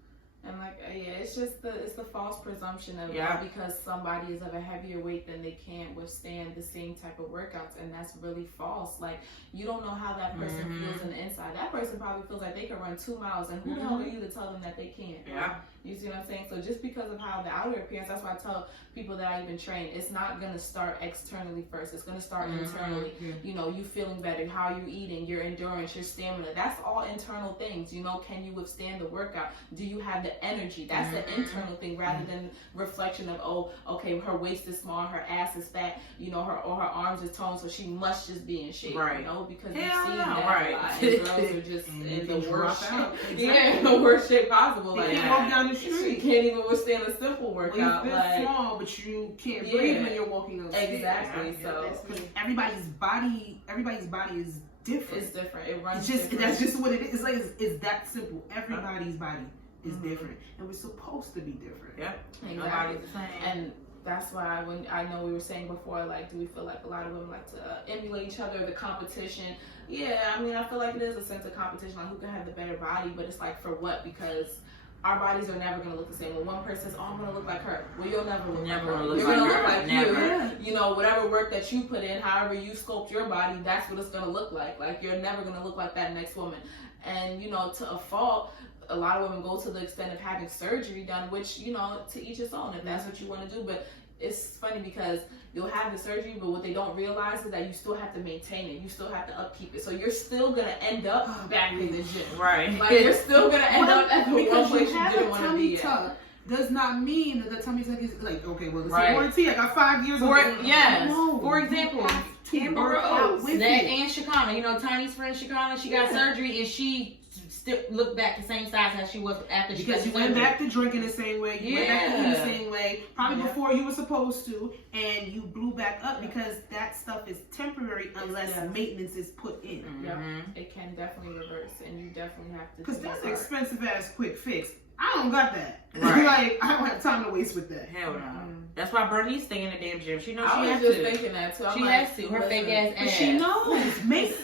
And like, it's just the false presumption of because somebody is of a heavier weight than they can't withstand the same type of workouts, and that's really false. Like, you don't know how that person feels on the inside. That person probably feels like they can run 2 miles, and who the hell are you to tell them that they can't? Yeah. Like, you see what I'm saying? So just because of how the outer appearance, that's why I tell people that I even train, it's not gonna start externally first. It's gonna start internally. You know, you feeling better, how you eating, your endurance, your stamina. That's all internal things. You know, can you withstand the workout? Do you have the energy? That's the internal thing rather than reflection of, oh, okay, her waist is small, her ass is fat, you know, her arms is toned, so she must just be in shape. Right. You know, because we've Hell seen no, that right. a lot. And girls are just in the worst shape. Exactly. In the worst shape possible. They Like, can't walk down the she street. can't even withstand a simple workout. You've been small, but you can't breathe when you're walking on the street. Exactly. So everybody's body is different. it's different. It runs. It's just different. that's just what it is. It's like it's that simple. Everybody's body is different, and we're supposed to be different. Yep. Exactly. Nobody's the same. And that's why when I know we were saying before, like, do we feel like a lot of women like to emulate each other, the competition? Yeah, I mean, I feel like it is a sense of competition, like who can have the better body, but it's like for what? Because our bodies are never gonna look the same. When one person says, "Oh, I'm gonna look like her," well, you'll never look like her. You're gonna look like you. You know, whatever work that you put in, however you sculpt your body, that's what it's gonna look like. Like, you're never gonna look like that next woman. And you know, to a fault, a lot of women go to the extent of having surgery done, which, you know, to each his own, if that's what you want to do. But it's funny because you'll have the surgery, but what they don't realize is that you still have to maintain it. You still have to upkeep it. So you're still gonna end up back in the gym. Right. Like you're still gonna end up at the one because place you you have didn't a want to tummy be tuck at. does not mean that the tummy tuck is like, okay, well, it's Right. a warranty. I got 5 years For, of it. yes. No, For you example, have to Amber work out Rose, with that it. and Shakana, you know, Tiny's friend Shakana, she got surgery and she still looked back the same size as she was after she got Because you surgery. went back to drinking the same way, you went back to eating the Yeah. same way, probably before you were supposed to, and you blew back up because that stuff is temporary unless Yeah. maintenance is put in. Yep. Mhm. It can definitely reverse, and you definitely have to. Because do that's your an part. expensive ass quick fix. I don't got that. Right. Like, I don't have time to waste with that. Hell no. That's why Bernice stay in the damn gym. She knows I she was has just to. thinking that too. I'm She like, has to. Her listen, fake ass But ass. she knows.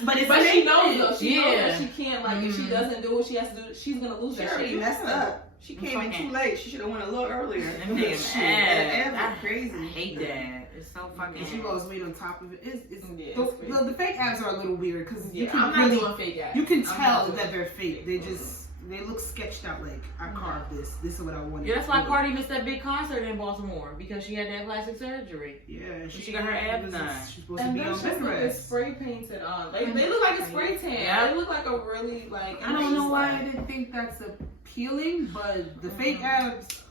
But it's But she knows maintenance. though. She knows Yeah. that she can't. Like if she doesn't do what she has to do, she's gonna lose that Sure, shape. she messed up. She came in Fucking- too late. She should have went a little earlier. Them damn Shit, ass. that ass was I crazy. hate that. It's so fucking. And she lost weight on top of it. It's Yeah, the, it's crazy. the fake abs are a little weird because you Yeah, can I'm not really, doing fake ass. you can I'm not tell doing that it. they're fake. They look sketched out. Like I carved this. This is what I wanted. Yeah, that's why to do. Cardi missed that big concert in Baltimore because she had that plastic surgery. Yeah, She got her abs done. She's supposed to And be them on shits bed look rest. spray painted on. They look like a spray tan. Yeah. They look like a really like. I don't know why I didn't think that's appealing, but the fake abs,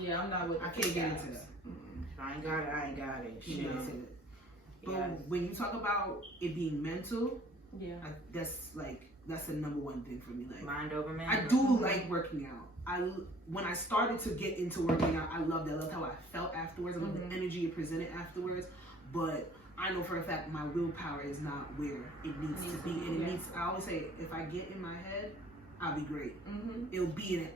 Yeah, I'm not with. I can't get into that. If I ain't got it, I ain't got it. Can't Shit. get into it. But Yeah. when you talk about it being mental, Yeah. that's the number one thing for me. Like Mind over man. I do like working out. When I started to get into working out, I loved it. I loved how I felt afterwards. I loved the energy it presented afterwards. But I know for a fact my willpower is not where it needs to be. And it needs. I always say, if I get in my head, I'll be great. It'll be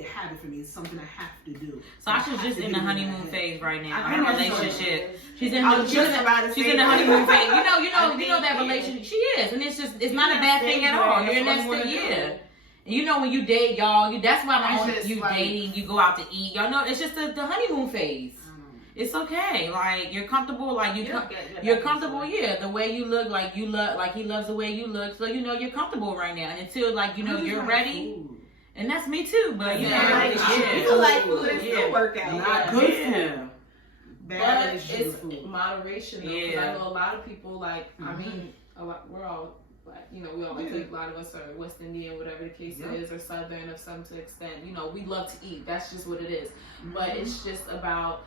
a habit for me. It's something I have to do. Sasha's I have just to in get the my honeymoon head. phase right now. I Her know relationship. She's in I the was just about to she's say in the that. honeymoon phase. You know that yeah. relationship. She is, and it's not a bad thing at stage, all. right? You're in That's that what I stage, wanna do. yeah. And you know when you date, y'all, that's why It's my just you like- dating, you go out to eat. Y'all know it's just the honeymoon phase. It's okay. Like you're comfortable. Like you're comfortable. Yeah, the way you look, like he loves the way you look. So you know you're comfortable right now. And until you're ready. Food. And that's me too. But you know, Like, you like food and still work out. Not good Yeah. food. But Bad relationship it's with food. moderation though. 'Cause Yeah. I know a lot of people like. I mean, we're all. Like, you know, we all like to eat. A lot of us are West Indian, whatever the case Yeah. is, or Southern of some extent. You know, we love to eat. That's just what it is. But it's just about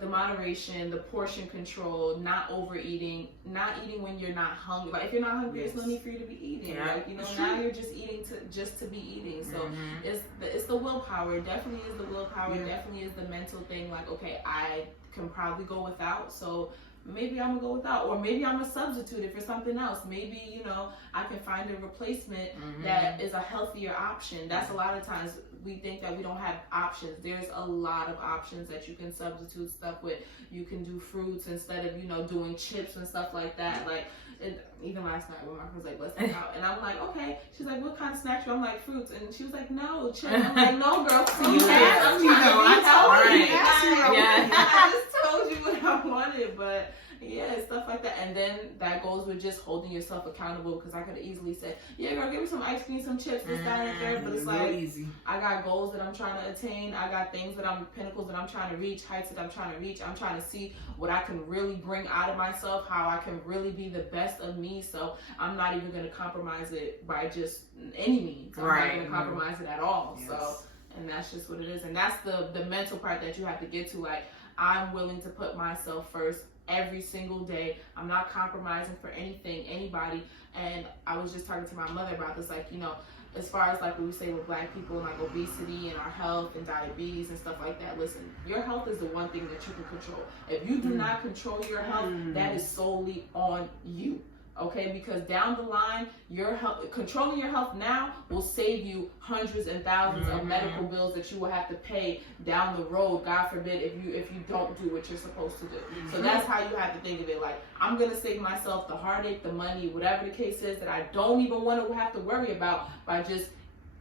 the moderation, the portion control, not overeating, not eating when you're not hungry. Like if you're not hungry, Yes. there's no need for you to be eating. Yeah. Like you know, It's now true. you're just eating just to be eating. So Mhm. it's the willpower. It definitely is the willpower. Yeah. It definitely is the mental thing. Like okay, I can probably go without. So maybe I'm gonna go without, or maybe I'm gonna substitute it for something else. Maybe you know I can find a replacement that is a healthier option. That's a lot of times we think that we don't have options. There's a lot of options that you can substitute stuff with. You can do fruits instead of doing chips and stuff like that. Like even last night when my friend was like, let's hang out, and I'm like, okay. She's like, what kind of snacks? I'm like, fruits, and she was like, no, chips. I'm like, no, girl. You asked me though. I told you. You asked me. Yeah. I just told you what I wanted, but yeah, stuff like that. And then that goes with just holding yourself accountable, because I could have easily said, yeah, girl, give me some ice cream, some chips, this, that, and the third. But it's Real like, easy. I got goals that I'm trying to attain. I got pinnacles that I'm trying to reach, heights that I'm trying to reach. I'm trying to see what I can really bring out of myself, how I can really be the best of me. So I'm not even going to compromise it by just any means. I'm not going to compromise it at all. Yes. So, and that's just what it is. And that's the mental part that you have to get to. Like, I'm willing to put myself first every single day. I'm not compromising for anything, anybody. And I was just talking to my mother about this, like, as far as like what we say with black people and like obesity and our health and diabetes and stuff like that, listen, your health is the one thing that you can control. If you do not control your health, that is solely on you. Okay, because down the line, your health, controlling your health now will save you hundreds and thousands of medical bills that you will have to pay down the road. God forbid if you don't do what you're supposed to do. So that's how you have to think of it. Like, I'm gonna save myself the heartache, the money, whatever the case is that I don't even want to have to worry about by just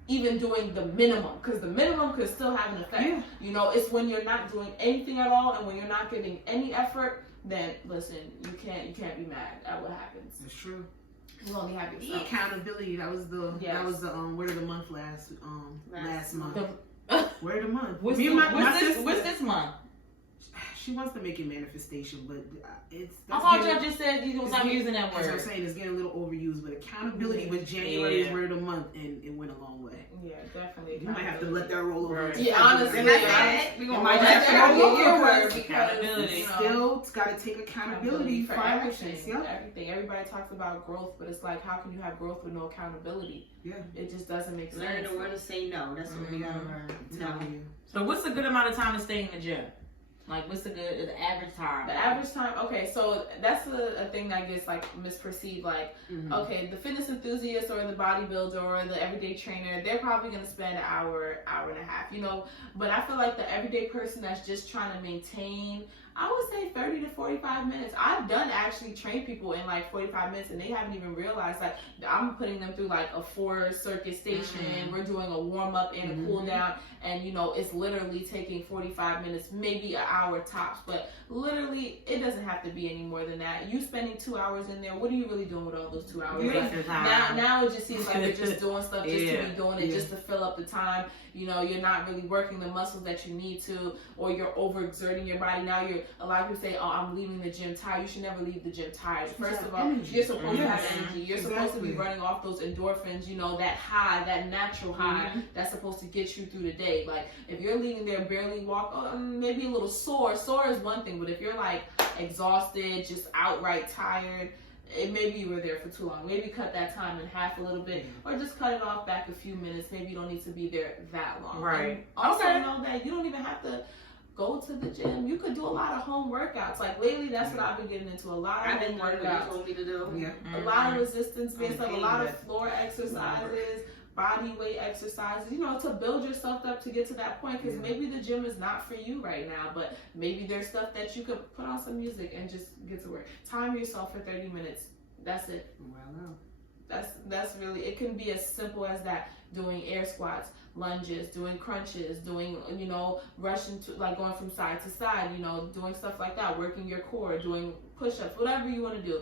even doing the minimum, because the minimum could still have an effect. Yeah. It's when you're not doing anything at all and when you're not giving any effort. Then listen, you can't be mad at what happens. It's true. You only have yourself. Accountability. That was the word of the month last month. The- Word of the month. What's Me and my this sister- month? She wants to make it manifestation, but it's. I thought y'all just said you gonna stop using that word. As I'm saying, it's getting a little overused. But accountability was January's word of the month, and it went a long way. Yeah, definitely. You might have to let that roll over. Right. Yeah, honestly, we gonna might have to roll your over word because accountability. Still, it's got to take accountability for everything. actions. Yeah. Everything. Everybody talks about growth, but it's like, how can you have growth with no accountability? Yeah. It just doesn't make sense. Learn the word to say no. That's what we gotta learn. No. So what's a good amount of time to stay in the gym? Like, what's the average time? The average time, okay, so that's a thing that gets like misperceived. Like, okay, the fitness enthusiast or the bodybuilder or the everyday trainer, they're probably gonna spend an hour, hour and a half, you know. But I feel like the everyday person that's just trying to maintain, I would say 30 to 45 minutes. I've done actually train people in like 45 minutes and they haven't even realized, like, I'm putting them through like a 4-circuit station. We're doing a warm up and a cool down, and you know, it's literally taking 45 minutes, maybe an hour tops, but literally it doesn't have to be any more than that. You spending 2 hours in there, what are you really doing with all those 2 hours? Like, now it just seems like you're just doing stuff just to be doing it, just to fill up the time. You know, you're not really working the muscles that you need to, or you're overexerting your body. Now a lot of people say, oh, I'm leaving the gym tired. You should never leave the gym tired. First of all, you're supposed to have energy. You're supposed to be running off those endorphins, you know, that high, that natural high that's supposed to get you through the day. Like, if you're leaving there barely walk, maybe a little sore. Sore is one thing, but if you're like exhausted, just outright tired, maybe you were there for too long. Maybe cut that time in half a little bit, or just cut it off back a few minutes. Maybe you don't need to be there that long. Right. And also, know that you don't even have to go to the gym. You could do a lot of home workouts. Like lately, that's what I've been getting into. A lot of home workouts. Told me to do. A lot of resistance based stuff. A lot of floor exercises. Body weight exercises, you know, to build yourself up to get to that point, because maybe the gym is not for you right now, but maybe there's stuff that you could put on some music and just get to work. Time yourself for 30 minutes. That's it. Well, That's really, it can be as simple as that. Doing air squats, lunges, doing crunches, doing, you know, rushing to, like, going from side to side, you know, doing stuff like that, working your core, doing push-ups, whatever you want to do.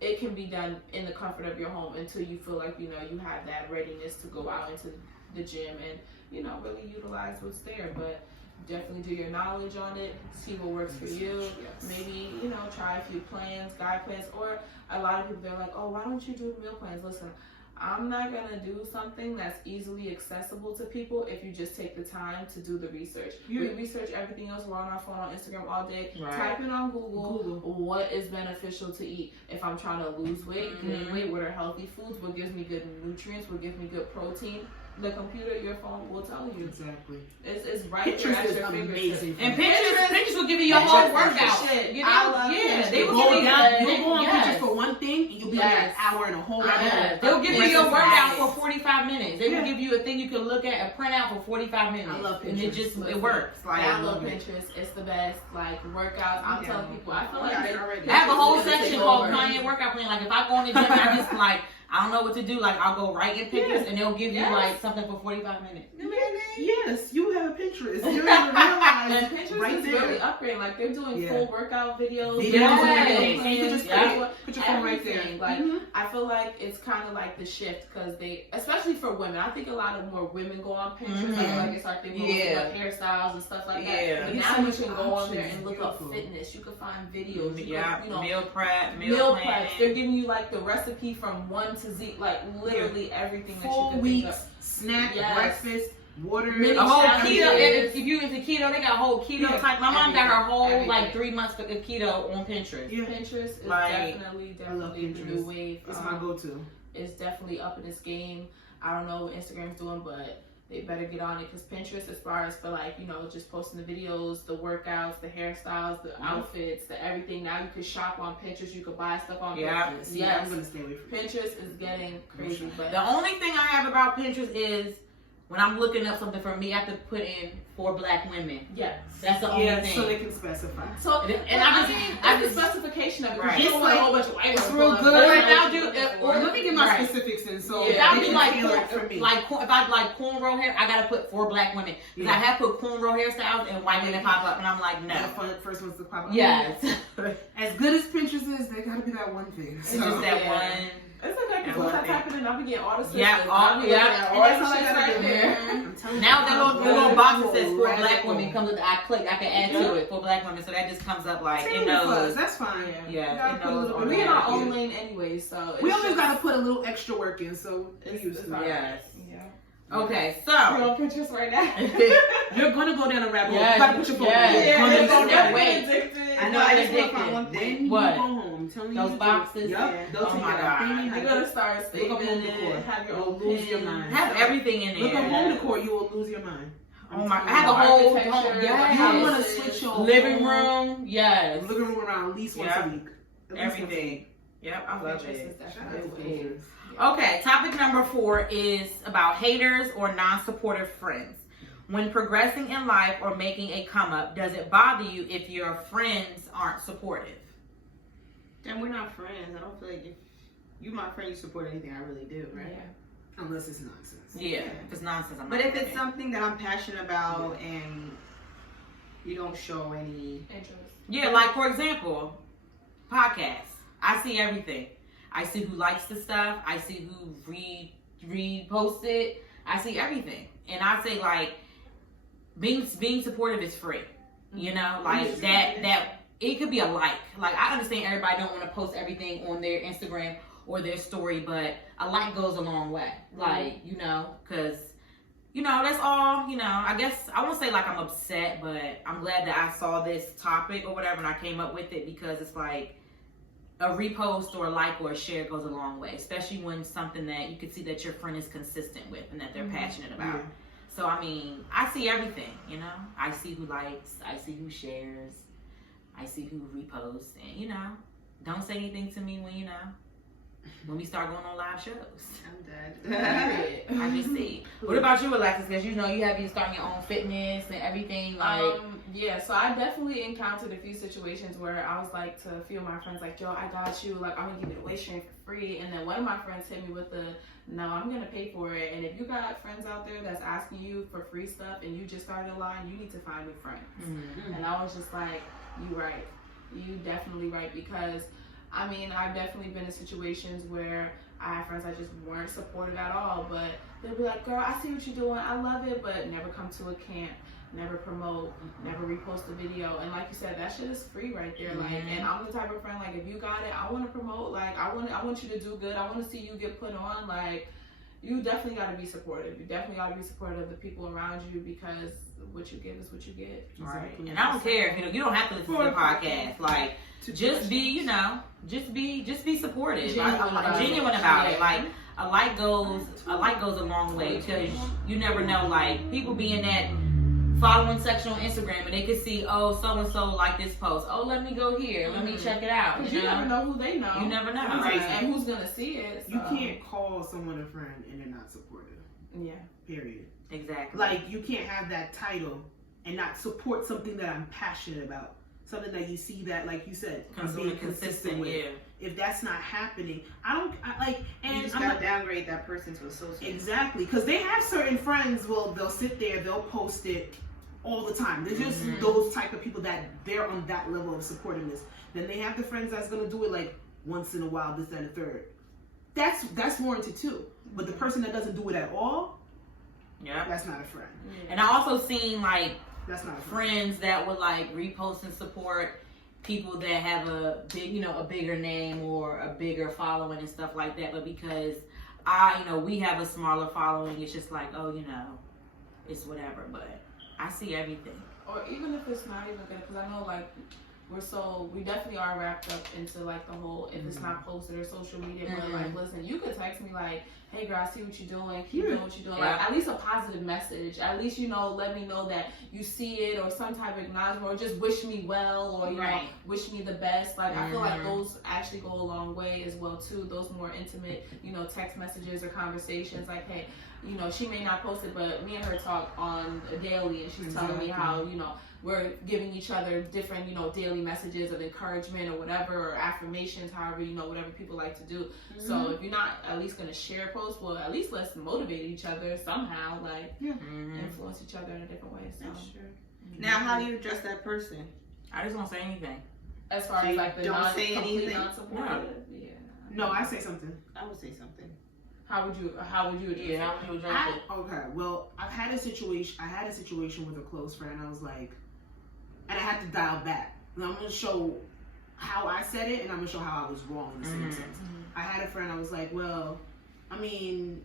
It can be done in the comfort of your home until you feel like, you know, you have that readiness to go out into the gym and, you know, really utilize what's there. But definitely do your knowledge on it, see what works for you. Maybe, you know, try a few plans, guide plans, or a lot of people, they're like, oh, why don't you do meal plans? Listen, I'm not going to do something that's easily accessible to people if you just take the time to do the research. We research everything else. We're on our phone, on Instagram all day. Type in on Google what is beneficial to eat. If I'm trying to lose weight, gain weight, what are healthy foods, what gives me good nutrients, what gives me good protein. The computer, your phone will tell you. Exactly. It's right there at your amazing. And Pinterest will give you your whole workout. Shit. You know? They will give you. You'll go on Pinterest for one thing, and you'll be there an hour and a whole hour. They'll give you your workout for 45 minutes. They will give you a thing you can look at and print out for 45 minutes. I love Pinterest. And it works. I love Pinterest. It's the best. Like, workouts. I'm telling people, I feel like I have a whole section called Kanye Workout Plan. Like, if I go in the gym, I just like, I don't know what to do. Like, I'll go right in Pinterest and they'll give you like something for 45 minutes. Yes, you have a Pinterest. You don't even realize. And Pinterest is really upgrading. Like, they're doing full workout videos. You can just put your phone right there. Like, I feel like it's kind of like the shift, because they, especially for women, I think a lot of more women go on Pinterest. Like it's like they go up hairstyles and stuff like that. But now you can go on there and look up fitness. You can find videos. You know, meal prep, meal prep. They're giving you like the recipe from 1 to Z, like literally everything that you can think of. Snack, breakfast, water, a whole keto. If you into keto, they got a whole keto type. My mom got her whole like 3 months of keto on Pinterest. Pinterest is like, definitely the new wave. It's my go-to. It's definitely up in its game. I don't know what Instagram's doing, but they better get on it, because Pinterest, as far as for like, you know, just posting the videos, the workouts, the hairstyles, the outfits, the everything. Now you can shop on Pinterest. You can buy stuff on Pinterest. Yeah, I'm gonna stay away from Pinterest is getting crazy. But the only thing I have about Pinterest is when I'm looking up something for me, I have to put in for black women. Yes. That's the only thing. So they can specify. So, and I just specification of it. Right. You don't want a whole bunch of white It's real good. Let me get my specifics in. So that would be like for me. Like if I like cornrow hair, I gotta put for black women. Because I have put cornrow hairstyles and white women pop up, and I'm like, no. The first ones to pop up. Yes. As good as Pinterest is, they gotta be that one thing. It's just that one. It's okay. What I type it in, I'll be getting all the sisters. Yeah, I'll be yeah. looking at And all that's that all I shit gotta right do. there. I'm telling you, Now that I'm little box that says for radical. black women comes up, I click, I can add to it for black women, so that just comes up like it Same with knows. us, that's fine. Yeah, You gotta it put a knows. little on bit We in there. our own lane anyway, so We it's always just- gotta put a little extra work in, so we It's- used it's to. fine. Yes. Yeah. Okay, We're so on Pinterest right now. You're gonna go down a rabbit hole. Yes, You gotta put your phone yes. down. Yeah, Gonna it's go on down. that way. I I'm know. not I just want to addicted. find one Then thing. you What? go home. I'm telling you. Those to do it. boxes? Yup. Yeah. Those Oh are my your God. thing. You're gonna start Look up saving home it, decor. have your You'll own lose your pins. mind. have everything in there. Look up home decor. You will lose your mind. Oh my! I have a whole home. You don't want to Yes. switch your Living whole room. Yes. living room around at least once Yeah. a week. At least once a Everything. week. Yep, I love Pinterest it. is Shout out definitely to the way. Pinterest. Okay, topic number 4 is about haters or non-supportive friends. When progressing in life or making a come up, does it bother you if your friends aren't supportive? And we're not friends. I don't feel like if you my friend, you support anything I really do, right? Yeah. Unless it's nonsense. Yeah, if it's nonsense, I'm But not if it's with it. something that I'm passionate about and you don't show any, Interest. Yeah, like for example, podcasts. I see everything. I see who likes the stuff. I see who reposts it. I see everything, and I say like being supportive is free. You know, like that it could be a like. Like I understand everybody don't want to post everything on their Instagram or their story, but a like goes a long way. Like you know, because. You know, that's all, you know, I guess I won't say like I'm upset, but I'm glad that I saw this topic or whatever and I came up with it because it's like a repost or a like or a share goes a long way, especially when something that you can see that your friend is consistent with and that they're passionate about. Yeah. So, I mean, I see everything, you know, I see who likes, I see who shares, I see who reposts, and, you know, don't say anything to me when, you know, when we start going on live shows. I'm dead. Period. I just see. What about you, Alexis? Because you know you have been starting your own fitness and everything. Like, Yeah, so I definitely encountered a few situations where I was like to a few of my friends, like, yo, I got you, like, I'm gonna give it away straight for free. And then one of my friends hit me with the, no, I'm gonna pay for it. And if you got friends out there that's asking you for free stuff and you just started a line, you need to find new friends. mm-hmm. And I was just like, you right. You definitely right, because I mean, I've definitely been in situations where I have friends that just weren't supportive at all, but they'll be like, girl, I see what you're doing, I love it, but never come to a camp, never promote, never repost a video. And like you said, that shit is free right there. Like, and I'm the type of friend, like, if you got it, I want to promote, like, I want you to do good, I want to see you get put on, like, you definitely got to be supportive. You definitely got to be supportive of the people around you, because what you get is what you get. Right. Exactly. And I don't care if you don't have to listen to the podcast. Like, just be, you know, just be supportive. Genuine about it. Like, a like goes a long way, because you never know. Like, people be in that following section on Instagram and they can see, oh, so and so like this post. Oh, let me go here. Let me check it out. Because you never know who they know. You never know. Right. And who's gonna see it. So. You can't call someone a friend and they're not supportive. Yeah. Period. Exactly. Like, you can't have that title and not support something that I'm passionate about. Something that you see that, like you said, I'm being consistent with. Yeah. If that's not happening, and You just I'm gotta not, downgrade that person to associate. exactly, because they have certain friends. Well, they'll sit there, they'll post it all the time. They're just those type of people that they're on that level of supportiveness. Then they have the friends that's gonna do it like once in a while, this, that, and the third. That's warranted too. But the person that doesn't do it at all, Yeah. that's not a friend. And I also seen like That's not a friend. friends that would like repost and support people that have a big, you know, a bigger name or a bigger following and stuff like that. But because we have a smaller following, it's just like, oh, you know, it's whatever. But I see everything. Or even if it's not even good, because I know like we definitely are wrapped up into like the whole, if it's not posted or social media, but like, listen, you could text me like, hey girl, I see what you're doing, keep doing what you're doing. Yeah. Like, at least a positive message, at least, you know, let me know that you see it, or some type of acknowledgement, or just wish me well, or you know, wish me the best. Like, I feel like those actually go a long way as well too. Those more intimate, you know, text messages or conversations, like, hey, you know, she may not post it, but me and her talk on a daily, and she's telling me how, you know, we're giving each other different, you know, daily messages of encouragement or whatever, or affirmations, however, you know, whatever people like to do. So if you're not at least going to share posts, well, at least let's motivate each other somehow, like influence each other in a different way. So. That's true. Now, how do you address that person? I just won't say anything. As far So as you like the don't say complete anything? non-supportive, yeah. No, I say something. I would say something. How would you address How would you address it? Okay, well, I had a situation with a close friend. I was like, and I had to dial back. And I'm gonna show how I said it, and I'm gonna show how I was wrong in the same sense. I had a friend. I was like, well, I mean,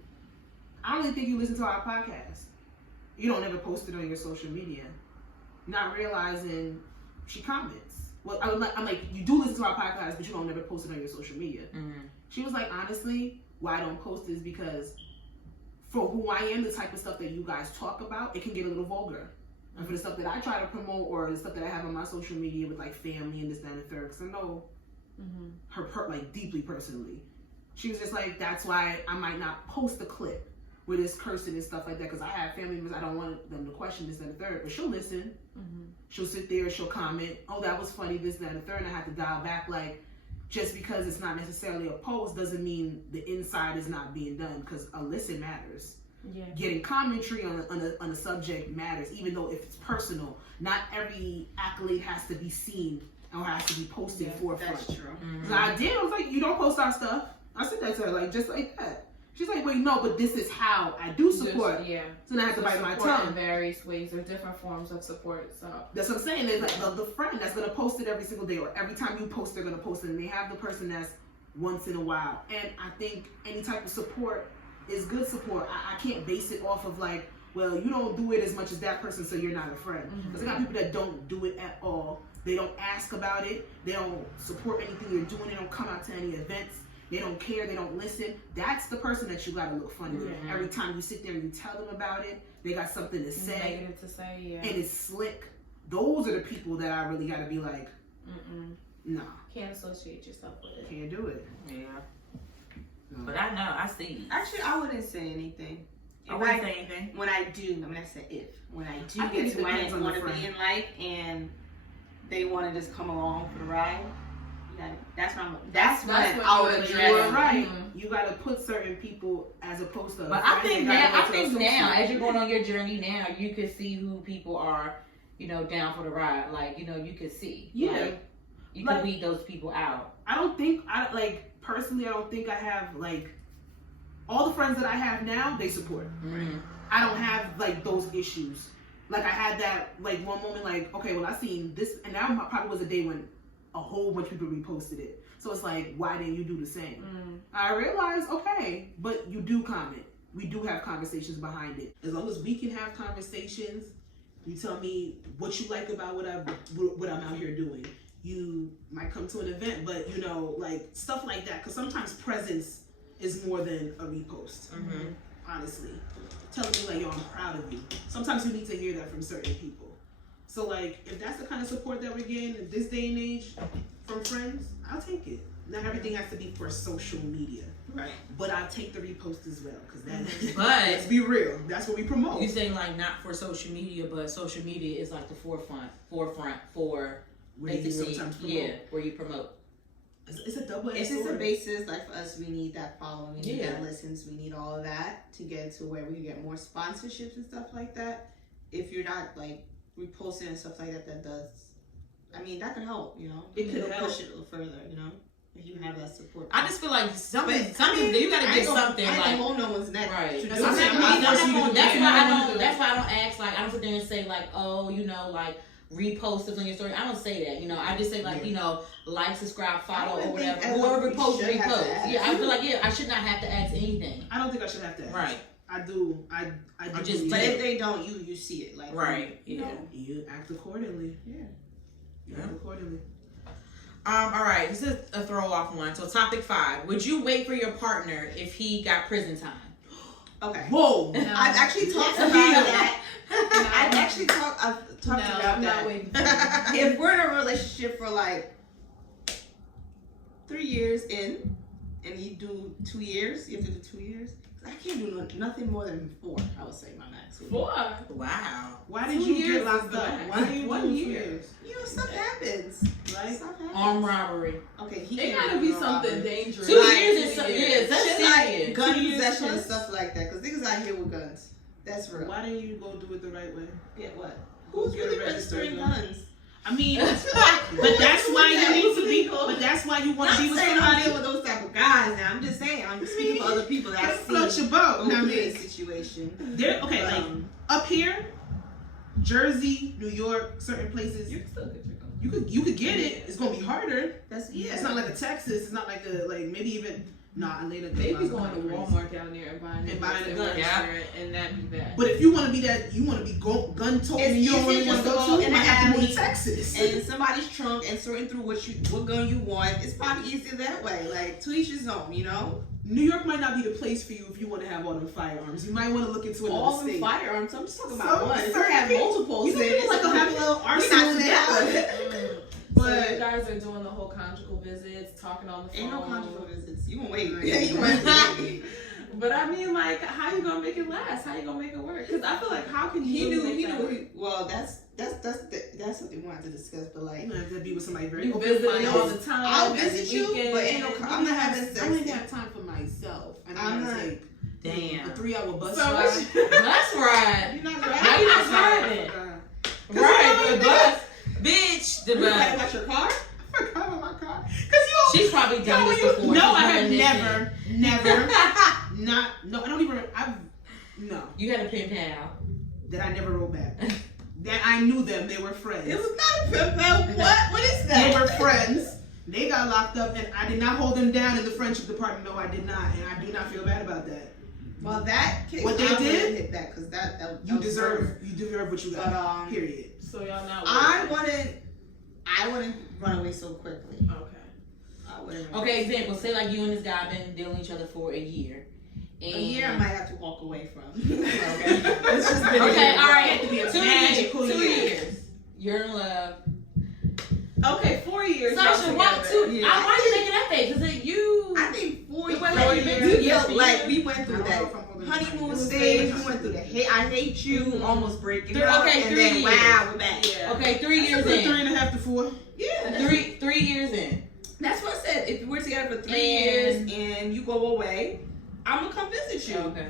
I don't really think you listen to our podcast. You don't ever post it on your social media. Not realizing she comments. Well, I'm like, you do listen to our podcast, but you don't ever post it on your social media. She was like, honestly, why I don't post is because for who I am, the type of stuff that you guys talk about, it can get a little vulgar. And for the stuff that I try to promote or the stuff that I have on my social media with like family and this, that, and the third, because I know her like deeply personally. She was just like, that's why I might not post a clip with this cursing and stuff like that, because I have family members, I don't want them to question this, that, and the third. But she'll listen. She'll sit there, she'll comment, oh, that was funny, this, that, and the third. And I have to dial back, like, just because it's not necessarily a post doesn't mean the inside is not being done, because a listen matters. Yeah. Getting commentary on a subject matters, even though if it's personal. Not every accolade has to be seen or has to be posted forefront. That's true. So I did. I was like, you don't post our stuff. I said that to her, like, just like that. She's like, wait, no, but this is how I do support. So then I have to bite my tongue. In various ways, there's different forms of support. So that's what I'm saying. There's like the friend that's gonna post it every single day, or every time you post, they're gonna post it, and they have the person that's once in a while. And I think any type of support is good support. I can't base it off of like, well, you don't do it as much as that person, so you're not a friend. Because I got people that don't do it at all. They don't ask about it. They don't support anything you're doing. They don't come out to any events. They don't care. They don't listen. That's the person that you gotta look funny with. Every time you sit there and you tell them about it, they got something to say. Negative to say, and it's slick. Those are the people that I really gotta be like, nah. Can't associate yourself with it. Can't do it. Yeah. But I know, I see. Actually, I wouldn't say anything. I wouldn't say anything. When I do, I'm gonna say if. When I do I think get it to where I depends on want the to be friend. in life and they want to just come along for the ride, that's when what I you would would address. You're it. right. You gotta put certain people as opposed to. But I think now, as you're going on your journey now, you can see who people are, down for the ride. Like, you can see. Yeah. Like, you can weed those people out. I don't think I don't think I have like all the friends that I have now. They support. I don't have like those issues. Like I had that like one moment like, okay, well I seen this, and now probably was a day when a whole bunch of people reposted it. So it's like, why didn't you do the same? I realized, okay, but you do comment. We do have conversations behind it. As long as we can have conversations, you tell me what you like about what I'm out here doing. You might come to an event, but like stuff like that. Because sometimes presence is more than a repost. Honestly, telling me like, yo, I'm proud of you. Sometimes you need to hear that from certain people. So like, if that's the kind of support that we're getting in this day and age from friends, I'll take it. Not everything has to be for social media. Right. But I'll take the repost as well, because But let's be real, that's what we promote. You say like not for social media, but social media is like the forefront for where you sometimes promote. Yeah, where you promote. It's a double-edged It's just a sword. basis. Like for us, we need that following, we need Yeah. that listens, we need all of that to get to where we can get more sponsorships and stuff like that. If you're not like reposting and stuff like that, that can help. It could help. Push it a little further. If you have that support. I just feel like something you gotta I get don't- something I like. don't hold no one's neck. Right. That's That's what I'm why saying. that's why I don't ask, like, I don't sit there and say like, oh, like repost this on your story. I don't say that, I just say like, like, subscribe, follow, or whatever. Whoever reposts, repost. Yeah, I feel like I should not have to ask anything. I don't think I should have to ask. Right. I do. I do. just But Yeah. if they don't, you see it. Like Right. Yeah. You act accordingly. Yeah. You act accordingly. All right. This is a throw off one. So topic 5: would you wait for your partner if he got prison time? Okay. Whoa. No. I've actually talked about that. I've actually talked about I'm that. not waiting. If we're in a relationship for like 3 years in, and you do 2 years, you have to do 2 years. I can't do nothing more than 4. I would say my max. 4. Wow. Why did 2 you years get locked is up? the Why do you max. do 1 2 year. years? Stuff happens. Right? Stuff happens. Armed robbery. Okay, he It can't gotta do be no something robbery. dangerous. 2 years is so, years. that's Shit serious. like gun 2 years possession and plus. stuff like that. Because niggas out here with guns. That's real. Why didn't you go do it the right way? Yeah, what? Go Who's get really a registered registering gun. guns? I mean, but that's why you need to be. But that's why you want to Not be with saying I'm somebody. dealing with those type of guys now. I'm just saying. speaking for other people that I see. Float your boat. Go I through mean, this situation. they're okay. Like up here, Jersey, New York, certain places. You can still get your gun. You could get it. It's gonna be harder. That's It's not like a Texas. It's not like a maybe even Atlanta. They be going to Walmart down there and buying a gun. Yeah. and that be that. But if you want to be that, you want to be gun toting, and you don't really want to go to, you might have to move to Texas. And in somebody's trunk and sorting through what gun you want. It's probably easier that way. Like to each his own, you know. New York might not be the place for you if you want to have all them firearms. You might want to look into another All state. the firearms. I'm just talking Some about one. If you certain have people- multiples, You know, then people like to have a little arsenal in their house. So you But guys are doing the whole conjugal visits, talking on the phone. ain't no conjugal visits. You gonna wait? Yeah, you wait. But I mean, like, how you gonna make it last? How you gonna make it work? Because I feel like, how can He you knew. make He that knew. work? Well, that's something we wanted to discuss. But like, you know, have to be with somebody very You open visit minded. all the time. I'll every visit you, weekend. but ain't no. I'm not having sex. I don't even have time for myself. And I'm I'm not- like, Damn. a 3-hour bus So ride. much. That's right. You're not Why you not driving. driving? I Right, the bus. Bitch, the You forgot bus. about your car? forgot about my car. Cause you. She's probably done this before. No, She's I have done this never, no, I don't even, no, You had a pen pal. that I never wrote back. That I knew them, they were friends. It was not a pimp out. What is that? They were friends. They got locked up, and I did not hold them down in the friendship department. No, I did not, and I do not feel bad about that. Well, that case, What they I wouldn't did? hit that because that You was deserve what you got. But Period. So y'all not. I wouldn't run away so quickly. Okay. I wouldn't. Okay, example. Say like you and this guy been dealing with each other for a year. And A year I might have to walk away from. Okay. It's just been a Okay, year. all right. It could be a 2 magical years. 2 year. years. You're in love. Okay, 4 years. Sasha, y'all why together. 2? Yeah. Why are you making that face? Because you. I think 4 The years. way that you've been together. Like we went through I don't that know if I'm holding honeymoon it. stage. We went through the I hate you, Mhm. almost breaking Three- up, okay, and 3 then years. wow, we're back. Yeah. Okay, 3 years That's a in. 3.5 to 4. Yeah. 3 years in. That's what I said. If we're together for 3 And- years and you go away, I'm gonna come visit you. Okay.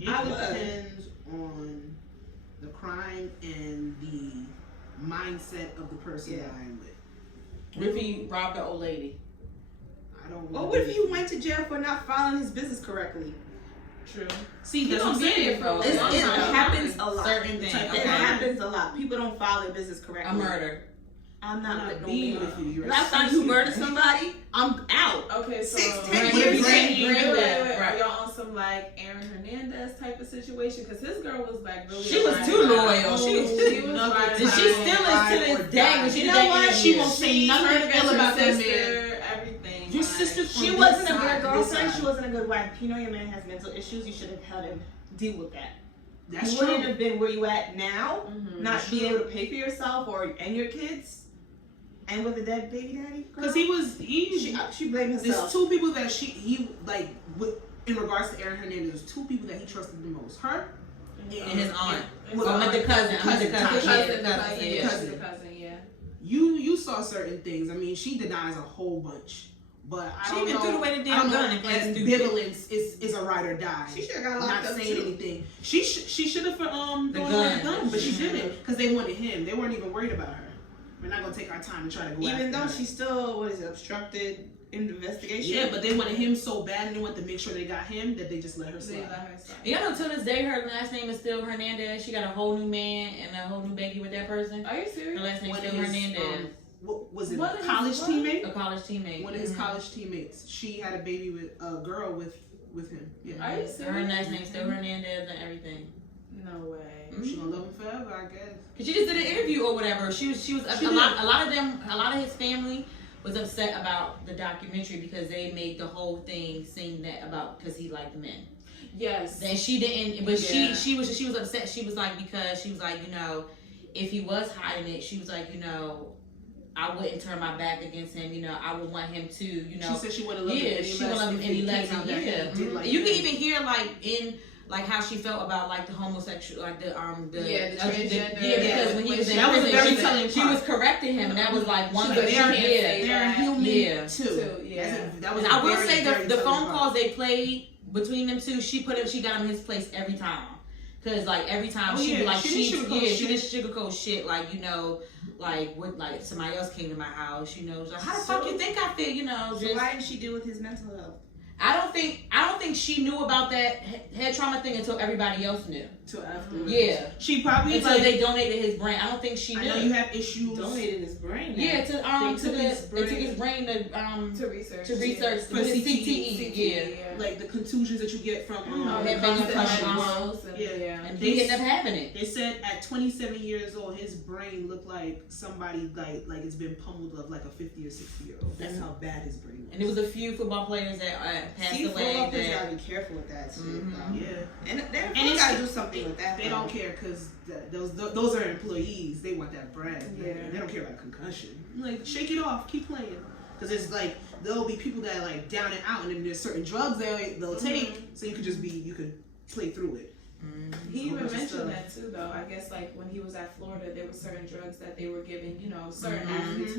It I would. depends on the crime and the mindset of the person Yeah. that I am with. What if he robbed an old lady? I don't. Well, what if you went to jail for not filing his business correctly? True. See, that's what I'm saying. for a It long time. happens a lot. Certain things. It Okay. happens a lot. People don't file their business correctly. A murder. I'm I'm not not with no being man. with you. You're Last a time you sexy murdered man. somebody, I'm out. Okay, so 6, 10 Right. years Right. in. Right. Are y'all on some like Aaron Hernandez type of situation? Because his girl was like really. She was too loyal. She was She too. was Nothing. riding And she high. still is to this day. When she You did know that what? interview. She won't say She nothing turned against ill her about that man. sister, everything. Your like- sister's She from wasn't this a side good to this girlfriend. side. She wasn't a good wife. You know your man has mental issues. You should have held him deal with that. That's You true. wouldn't have been where you at now, Mhm. not That's being true. able to pay for yourself and your kids, and with a dead baby daddy. Because she blamed there's herself. 2 people that he like with, in regards to Aaron Hernandez. There's 2 people that he trusted the most. Her And his aunt. Well, I'm the cousin. I'm the cousin. cousin. The Yeah, cousin, the cousin. the Yeah. cousin, the cousin, yeah. You saw certain things. I mean, she denies a whole bunch. But I She don't even know. threw away the I damn don't know gun and if played stupid. ambivalence is a ride or die. She should have got I'm locked not up saying too. anything. She should have The thrown away gun. the gun, but she Mhm. didn't because they wanted him. They weren't even worried about her. We're not gonna take our time and try to go Even after though her. she still obstructed investigation. Yeah, but they wanted him so bad and they wanted to make sure they got him that they just let her They slide. let her slide. Y'all know to this day her last name is still Hernandez. She got a whole new man and a whole new baby with that person. Are you Her serious? last name's One still of his, Hernandez. What was it? What A is- college what? teammate? A college teammate. One of his Mhm. college teammates. She had a baby with a girl with him. Yeah. Are you serious? Her last name's still Hernandez and everything. No way. She gonna love him forever, I guess. Cause she just did an interview or whatever. She was She a did. lot of his family was upset about the documentary because they made the whole thing seem that about because he liked men. Yes. And she didn't, but Yeah. she was upset. She was like because she was like if he was hiding it, she was like I wouldn't turn my back against him. I would want him to She said she would have loved him. Yeah, any she less would love him if any it less. came out that Yeah, he did like you can him. even hear how she felt about the homosexual, the transgender. Yeah, because when he was in That was a prison, very she- telling she part. was correcting him, and that was like one She's of like, the they're human Yeah. too. Yeah. That was And I a will very, say very the phone telling part. calls they played between them two, she got him in his place every time. Cause every time Oh, she yeah. would She didn't sugarcoat she shit. didn't sugarcoat shit what somebody else came to my house, she's like, how the fuck you think I feel, So just why didn't she deal with his mental health? I don't think she knew about that head trauma thing until everybody else knew. Till after. Yeah. She probably Until they donated his brain. I don't think she knew. I know you have issues. Donated his brain. Now. Yeah, they took his brain to research. for For CTE. Yeah. Like the contusions that you get from concussions. Yeah. And he ended up having it. They said at 27 years old, his brain looked like somebody like it's been pummeled of like a 50 or 60-year-old. That's how bad his brain was. And there was a few football players that passed away. Football players gotta be careful with that shit. Yeah. And they gotta do something with that. They don't care because those are employees. They want that bread. Yeah. They don't care about concussion. Like, shake it off. Keep playing. Because it's like, there'll be people that are like down and out, and then there's certain drugs they'll take, so you could play through it. He even mentioned that too, though. I guess like when he was at Florida, there were certain drugs that they were giving. You know, certain athletes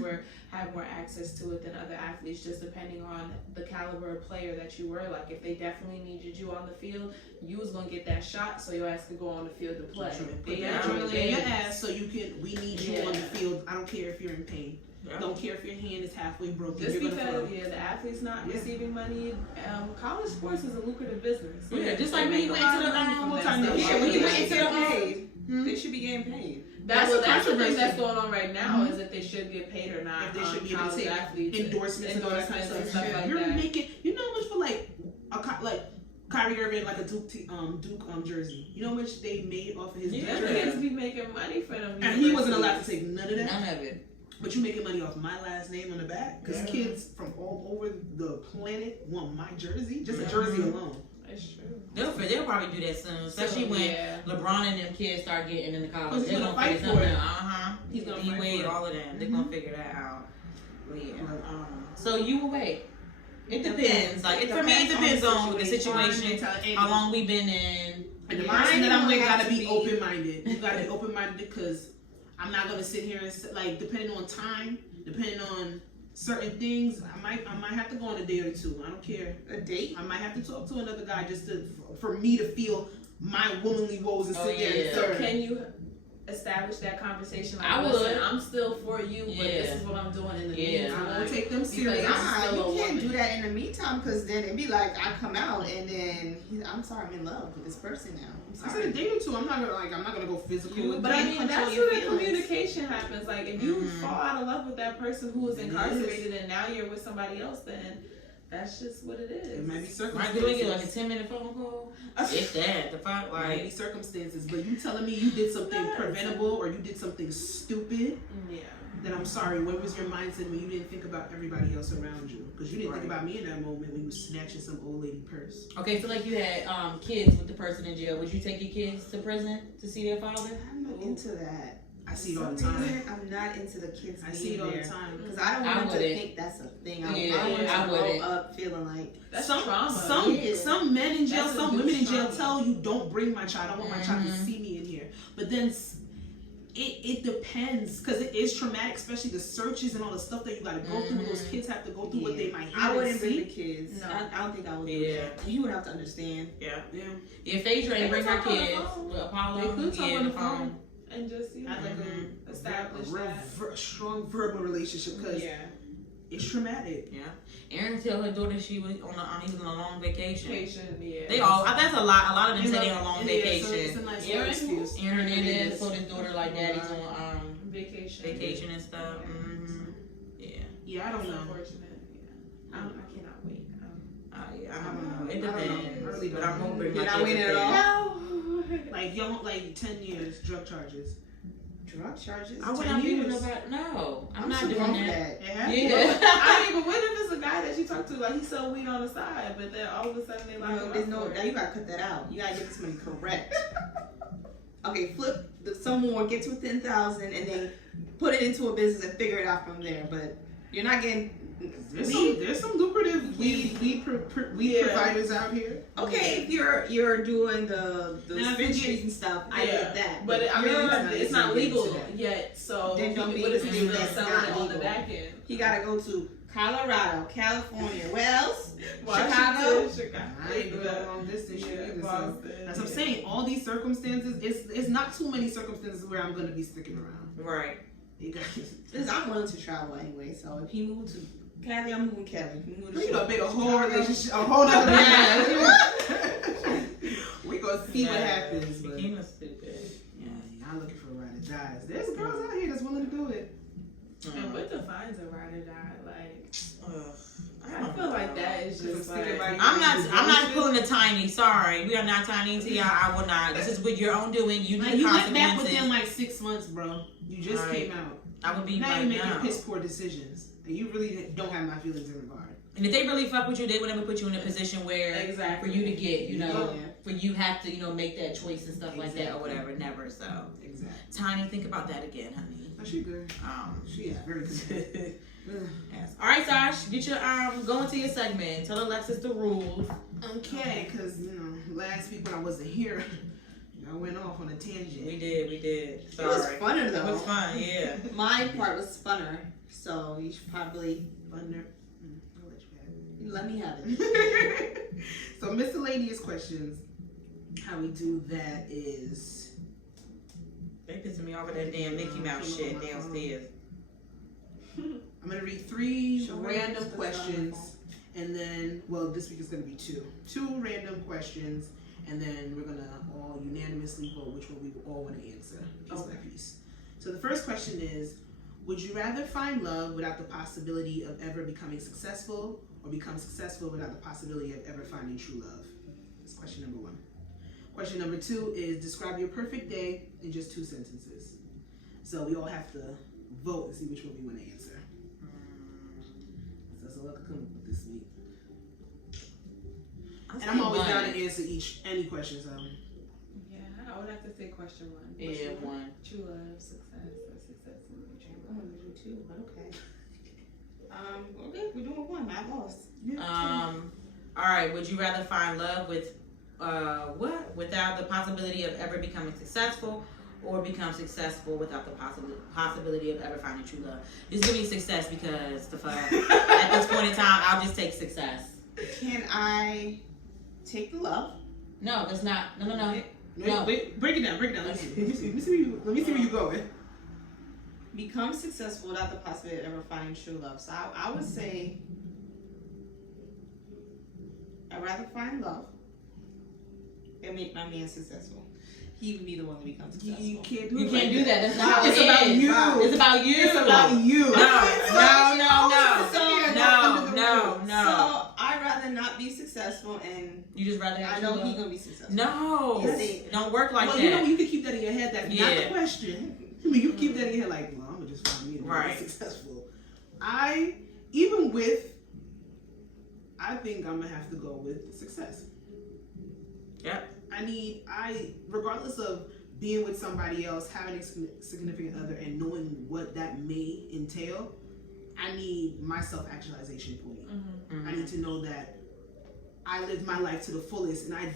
had more access to it than other athletes, just depending on the caliber of player that you were. Like if they definitely needed you on the field, you was gonna get that shot, so your ass could go on the field to play. Put that adrenaline in your ass, so you can. We need you on the field. I don't care if you're in pain. Yeah. Don't care if your hand is halfway broken. Just because the athlete's not receiving money, college sports is a lucrative business. Yeah, just like when he went into the they should be getting paid. That's the thing that's going on right now is if they should get paid or not. If they should be able to take athletes endorsements and stuff like that. You're making, you know how much for like Kyrie Irving, like a Duke jersey. You know how much they made off of his jersey? Kids be making money for them. And he wasn't allowed to take none of that. None of it. But you making money off my last name on the back? Because kids from all over the planet want my jersey. Just a jersey alone. That's true. They'll probably do that soon. Especially when LeBron and them kids start getting into college. He's They're gonna gonna fight figure for something it. out. He's gonna fight D-Wade, for it. all of them. They're gonna figure that out. Yeah. So you will wait. It depends. Like for me, it depends on the situation, how long we've been in. And the person that I'm with gotta be open minded. You gotta be open minded because I'm not gonna sit here and like depending on time, depending on certain things, I might have to go on a date or two. I don't care. A date? I might have to talk to another guy just for me to feel my womanly woes and sit there and So serve. can you establish that conversation? Like, I would. listen, I'm still for you, but this is what I'm doing in the meantime. I won't take them serious. You can't do that in the meantime because then it'd be like I come out and then I'm sorry, I'm in love with this person now. I said a date or two. I'm not gonna go physical. But I mean, that's where the communication happens. Like if you fall out of love with that person who is incarcerated and now you're with somebody else, then that's just what it is. It might be Might circumstances. do it like a 10-minute phone call. It's that. The fact, Might be circumstances, but you telling me you did something preventable or you did something stupid, then I'm sorry. What was your mindset when you didn't think about everybody else around you? Because you didn't think about me in that moment when you was snatching some old lady purse. Okay, so like you had kids with the person in jail. Would you take your kids to prison to see their father? I'm not into that. I see it all the time. I'm not into the kids. I see it all the time because I don't want them to think that's a thing. I want to grow up feeling like that's trauma. Some men in jail, some women in jail tell you, "Don't bring my child. I don't want my child to see me in here." But then it depends because it is traumatic, especially the searches and all the stuff that you got to go through. Those kids have to go through what they might. I wouldn't bring the kids. No. I don't think I would. You would have to understand. Yeah. If Phaedra ain't bring her kids with Apollo, they could talk on the phone phone. and just establish that strong verbal relationship because it's traumatic. Yeah. Aaron tell her daughter she was he was on a long vacation. Yeah. They all that's a lot. A lot of them say they're on a long So vacation. it's a nice little excuse. Aaron and then told his daughter like daddy's on vacation and stuff. Yeah, I don't know. Unfortunate. I cannot wait. I don't know. It depends. But I'm hoping You're not waiting at all. Like 10 years drug charges. Drug charges? I would not be with nobody. No, I'm not doing that. Yeah. I mean, but what if it's a guy that you talk to, like he sold weed on the side, but then all of a sudden they like, now you gotta cut that out. You gotta get this money correct. Okay, flip some more, get to 10,000, and then put it into a business and figure it out from there. But you're not getting. There's some lucrative weed providers out here. Okay, if you're doing the dispensaries and stuff, I get that. But I mean, it's not legal yet, so then don't be what is he that's selling not it on the legal. back end? He gotta go to Colorado, California. Where else? Chicago. I ain't doing that long distance shit either. Boston, So that's what I'm saying. All these circumstances, it's not too many circumstances where I'm gonna be sticking around. Right. You guys. I'm willing to travel anyway. So if he moved to Cali, I'm moving Cali. You know, make a whole relationship, a whole nother relationship. We gonna see what happens. But Keema's stupid. yeah, I'm looking for a ride or dies. There's girls out here that's willing to do it. And what defines a ride or die? Like, I I feel like that is just like. I'm not pulling a tiny. Sorry, we are not tiny to y'all. I will not. This is with your own doing. You do the you went back consequences. within like 6 months, bro. You just came out. I would be now right you're making now. piss poor decisions, and you really don't have my feelings in regard. And if they really fuck with you, they would never put you in a position where Exactly. for you to get, you know, Yeah. for you have to, you know, make that choice and stuff like that or whatever. Never. So, Exactly. Tiny, think about that again, honey. Oh, she good. She is very good. Yes. All right, Sash, get your go into your segment. Tell Alexis the rules. Okay, because you know, last week when I wasn't here, I went off on a tangent. We did. Sorry. It was funner though. It was fun, yeah. My part was funner, so you should probably Thunder. I'll let you let me have it. have it. So miscellaneous questions. How we do that is They pissing me off with that damn Mickey Mouse shit downstairs. I'm gonna read 3 Sure. random questions, and then this week is gonna be 2 random questions, and then we're gonna all unanimously vote which one we all want to answer piece by piece. So the first question is: would you rather find love without the possibility of ever becoming successful, or become successful without the possibility of ever finding true love? That's question number 1. Question number 2 is: describe your perfect day in just 2 sentences. So we all have to vote and see which one we want to answer. So that's a lot to come up with this week. And I'm always down to answer any question. So Yeah, I would have to say question 1. Yeah, 1. True love, success, or success in true I'm love. gonna do 2, but okay. Okay, we're doing 1. I lost. All right. Would you rather find love without the possibility of ever becoming successful, or become successful without the possibility of ever finding true love? Just give me success because the fuck. At this point in time, I'll just take success. Can I take the love? No, that's not. No. wait, break it down. Let me see where you going. Become successful without the possibility of ever finding true love. So I would say I'd rather find love and make my man successful. He would be the one that becomes successful. You can't do it. You can't do that. That's not how It's it about is. you. It's about you. It's about you. No. So I'd rather not be successful, and You just rather have I know true he's love? gonna be successful. No, Yes. don't work like Well, that. you know, you can keep that in your head. That's not Yeah. the question. I mean, you can keep that in your head like, well, I'm gonna just find me and Right. be successful. I think I'm gonna have to go with success. Yep. Regardless of being with somebody else, having a significant other, and knowing what that may entail, I need my self-actualization point. I need to know that I lived my life to the fullest, and I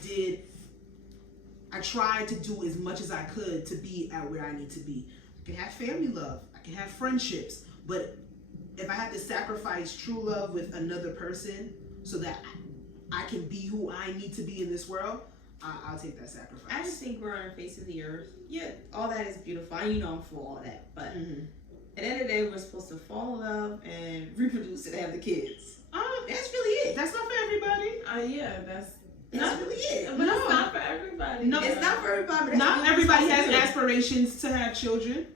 tried to do as much as I could to be at where I need to be. I can have family love, I can have friendships, but if I had to sacrifice true love with another person so that I can be who I need to be in this world, I'll take that sacrifice. I just think we're on the face of the earth. Yeah, all that is beautiful. You know I'm for all that. But at the end of the day, we're supposed to fall in love and reproduce and have the kids. That's really it. That's not for everybody. Yeah, that's really it. But it's not for everybody. No, It's not for everybody. But Not that's everybody what has we're supposed aspirations to have children.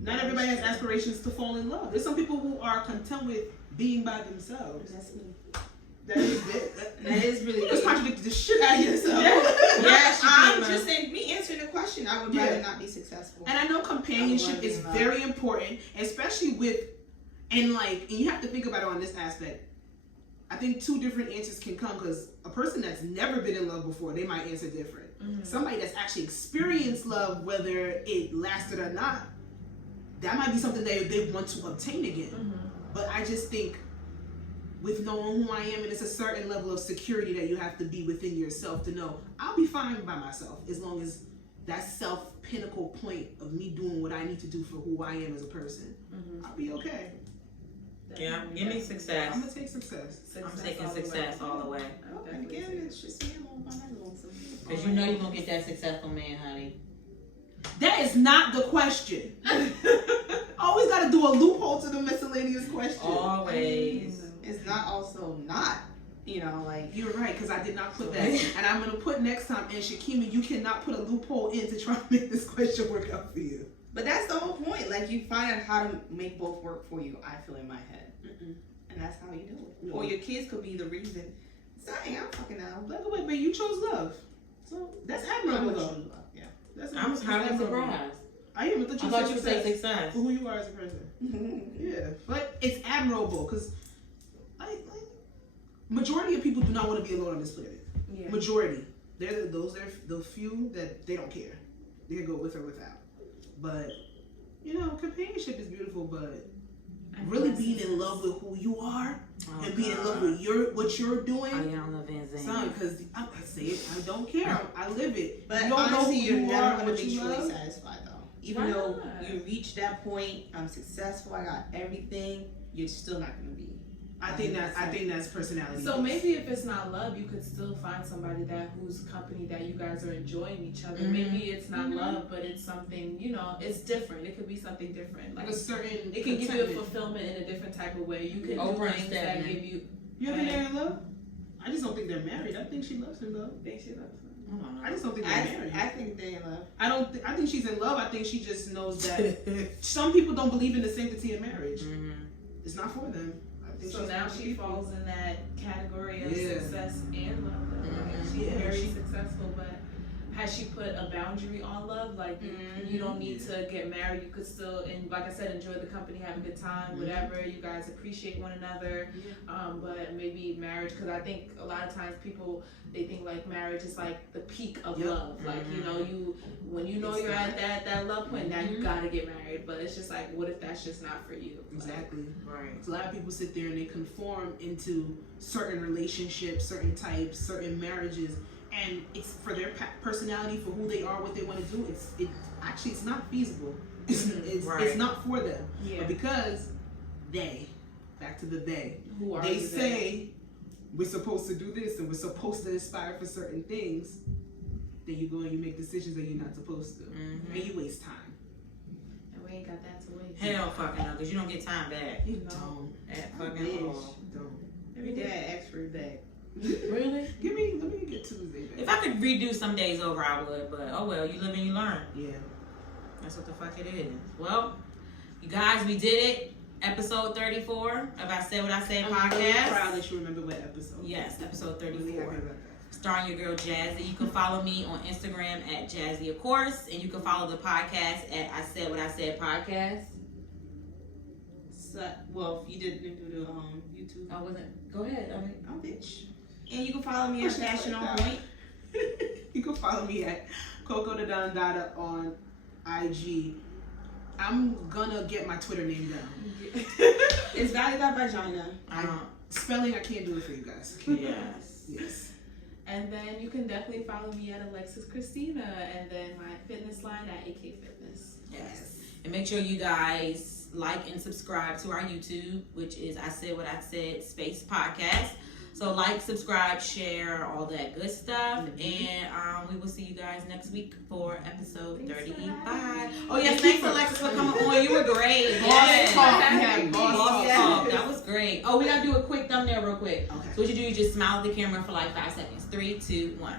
Not everybody has aspirations to fall in love. There's some people who are content with being by to do. themselves. That's me. That is That is really You just it. contradicted the shit out of yourself. Yes, I'm Keema. just saying, me answering the question, I would rather not be successful. And I know companionship is very important, especially and you have to think about it on this aspect. I think 2 different answers can come because a person that's never been in love before, they might answer different. Somebody that's actually experienced love, whether it lasted or not, that might be something they want to obtain again. But I just think with knowing who I am, and it's a certain level of security that you have to be within yourself to know I'll be fine by myself as long as that pinnacle point of me doing what I need to do for who I am as a person. I'll be okay. Yeah, give me success. I'm gonna take success. I'm taking success all the way. Okay, again, it's just me alone by my lonesome. Because you know you're going to get that successful man, honey. That is not the question. Always got to do a loophole to the miscellaneous question. Always. is not also not. You know, like you're right, because I did not put that, and I'm gonna put next time. And Keema, you cannot put a loophole in to try to make this question work out for you. But that's the whole point. Like you find out how to make both work for you. I feel in my head, and that's how you do it. No. Or your kids could be the reason. Dang, I'm fucking out. Black or white, but you chose love, so that's admirable though. Yeah, That's I was highly admirable. surprised. I even thought I thought you would say success. For who you are as a person. Yeah, but it's admirable because, like, majority of people do not want to be alone on this planet. Yeah. Majority, they're the few that they don't care. They can go with or without. But you know, companionship is beautiful, but really being in love with who you are and being in love with what you're doing. I don't love Van Zandt. Son, because I say it, I don't care. I live it. But you don't honestly, know who you're you never are, going to what be you truly love. satisfied, though. Even Why though not? you reach that point, I'm successful, I got everything, you're still not going to be. I think that's personality. So maybe if it's not love, you could still find somebody whose company that you guys are enjoying each other. Maybe it's not love, but it's something, you know, it's different. It could be something different. like a certain. It can give you a fulfillment in a different type of way. You can do things that give you. You think they're in love? I just don't think they're married. I think she loves him though. Think she loves him. I just don't think they're married. I think they're in love. I think she's in love. I think she just knows that some people don't believe in the sanctity of marriage. It's not for them. I think So she's now for she people. falls in that category of Yeah. success and love. She's very successful, but has she put a boundary on love? Like you don't need to get married. You could still, and like I said, enjoy the company, have a good time, whatever. You guys appreciate one another. But maybe marriage, because I think a lot of times people, they think like marriage is like the peak of love. Like, you know, when you know you're at that love point, now you gotta get married. But it's just like, what if that's just not for you? Exactly. Right. So a lot of people sit there and they conform into certain relationships, certain types, certain marriages, and it's for their personality, for who they are, what they want to do. It's not feasible. It's not for them. Yeah. But because back to the they Who are they you say we're supposed to do this and we're supposed to aspire for certain things, then you go and you make decisions that you're not supposed to, and you waste time. And we ain't got that to waste. Hell fucking no, because you don't get time back. You don't. At fucking all. Don't. Every day I ask for it back. Really? Let me get Tuesday back. If I could redo some days over, I would. But oh well, you live and you learn. Yeah. That's what the fuck it is. Well, you guys, we did it. Episode 34 of I Said What I Said I'm podcast. really proud that you remember what episode. Yes, episode Really happy 34. about that. Starring your girl Jazzy. You can follow me on Instagram at Jazzy, of course, and you can follow the podcast at I Said What I Said podcast. So, well, if you didn't do the YouTube. I wasn't. Go ahead. Oh, bitch. And you can follow me at Fashion on Point. You can follow me at Coco the Don Dada on IG. I'm gonna get my Twitter name down. It's Valley That Vagina. Spelling, I can't do it for you guys. Yes. Yes. And then you can definitely follow me at Alexis Christina, and then my fitness line at AK Fitness. Yes. And make sure you guys like and subscribe to our YouTube, which is I Said What I Said space podcast. So like, subscribe, share, all that good stuff. And we will see you guys next week for episode 35. Oh yes, thanks Alexis for coming on. You were great. Yes. Boss talk. That was great. Oh, we gotta do a quick thumbnail real quick. Okay. So what you do, you just smile at the camera for like 5 seconds. 3, 2, 1.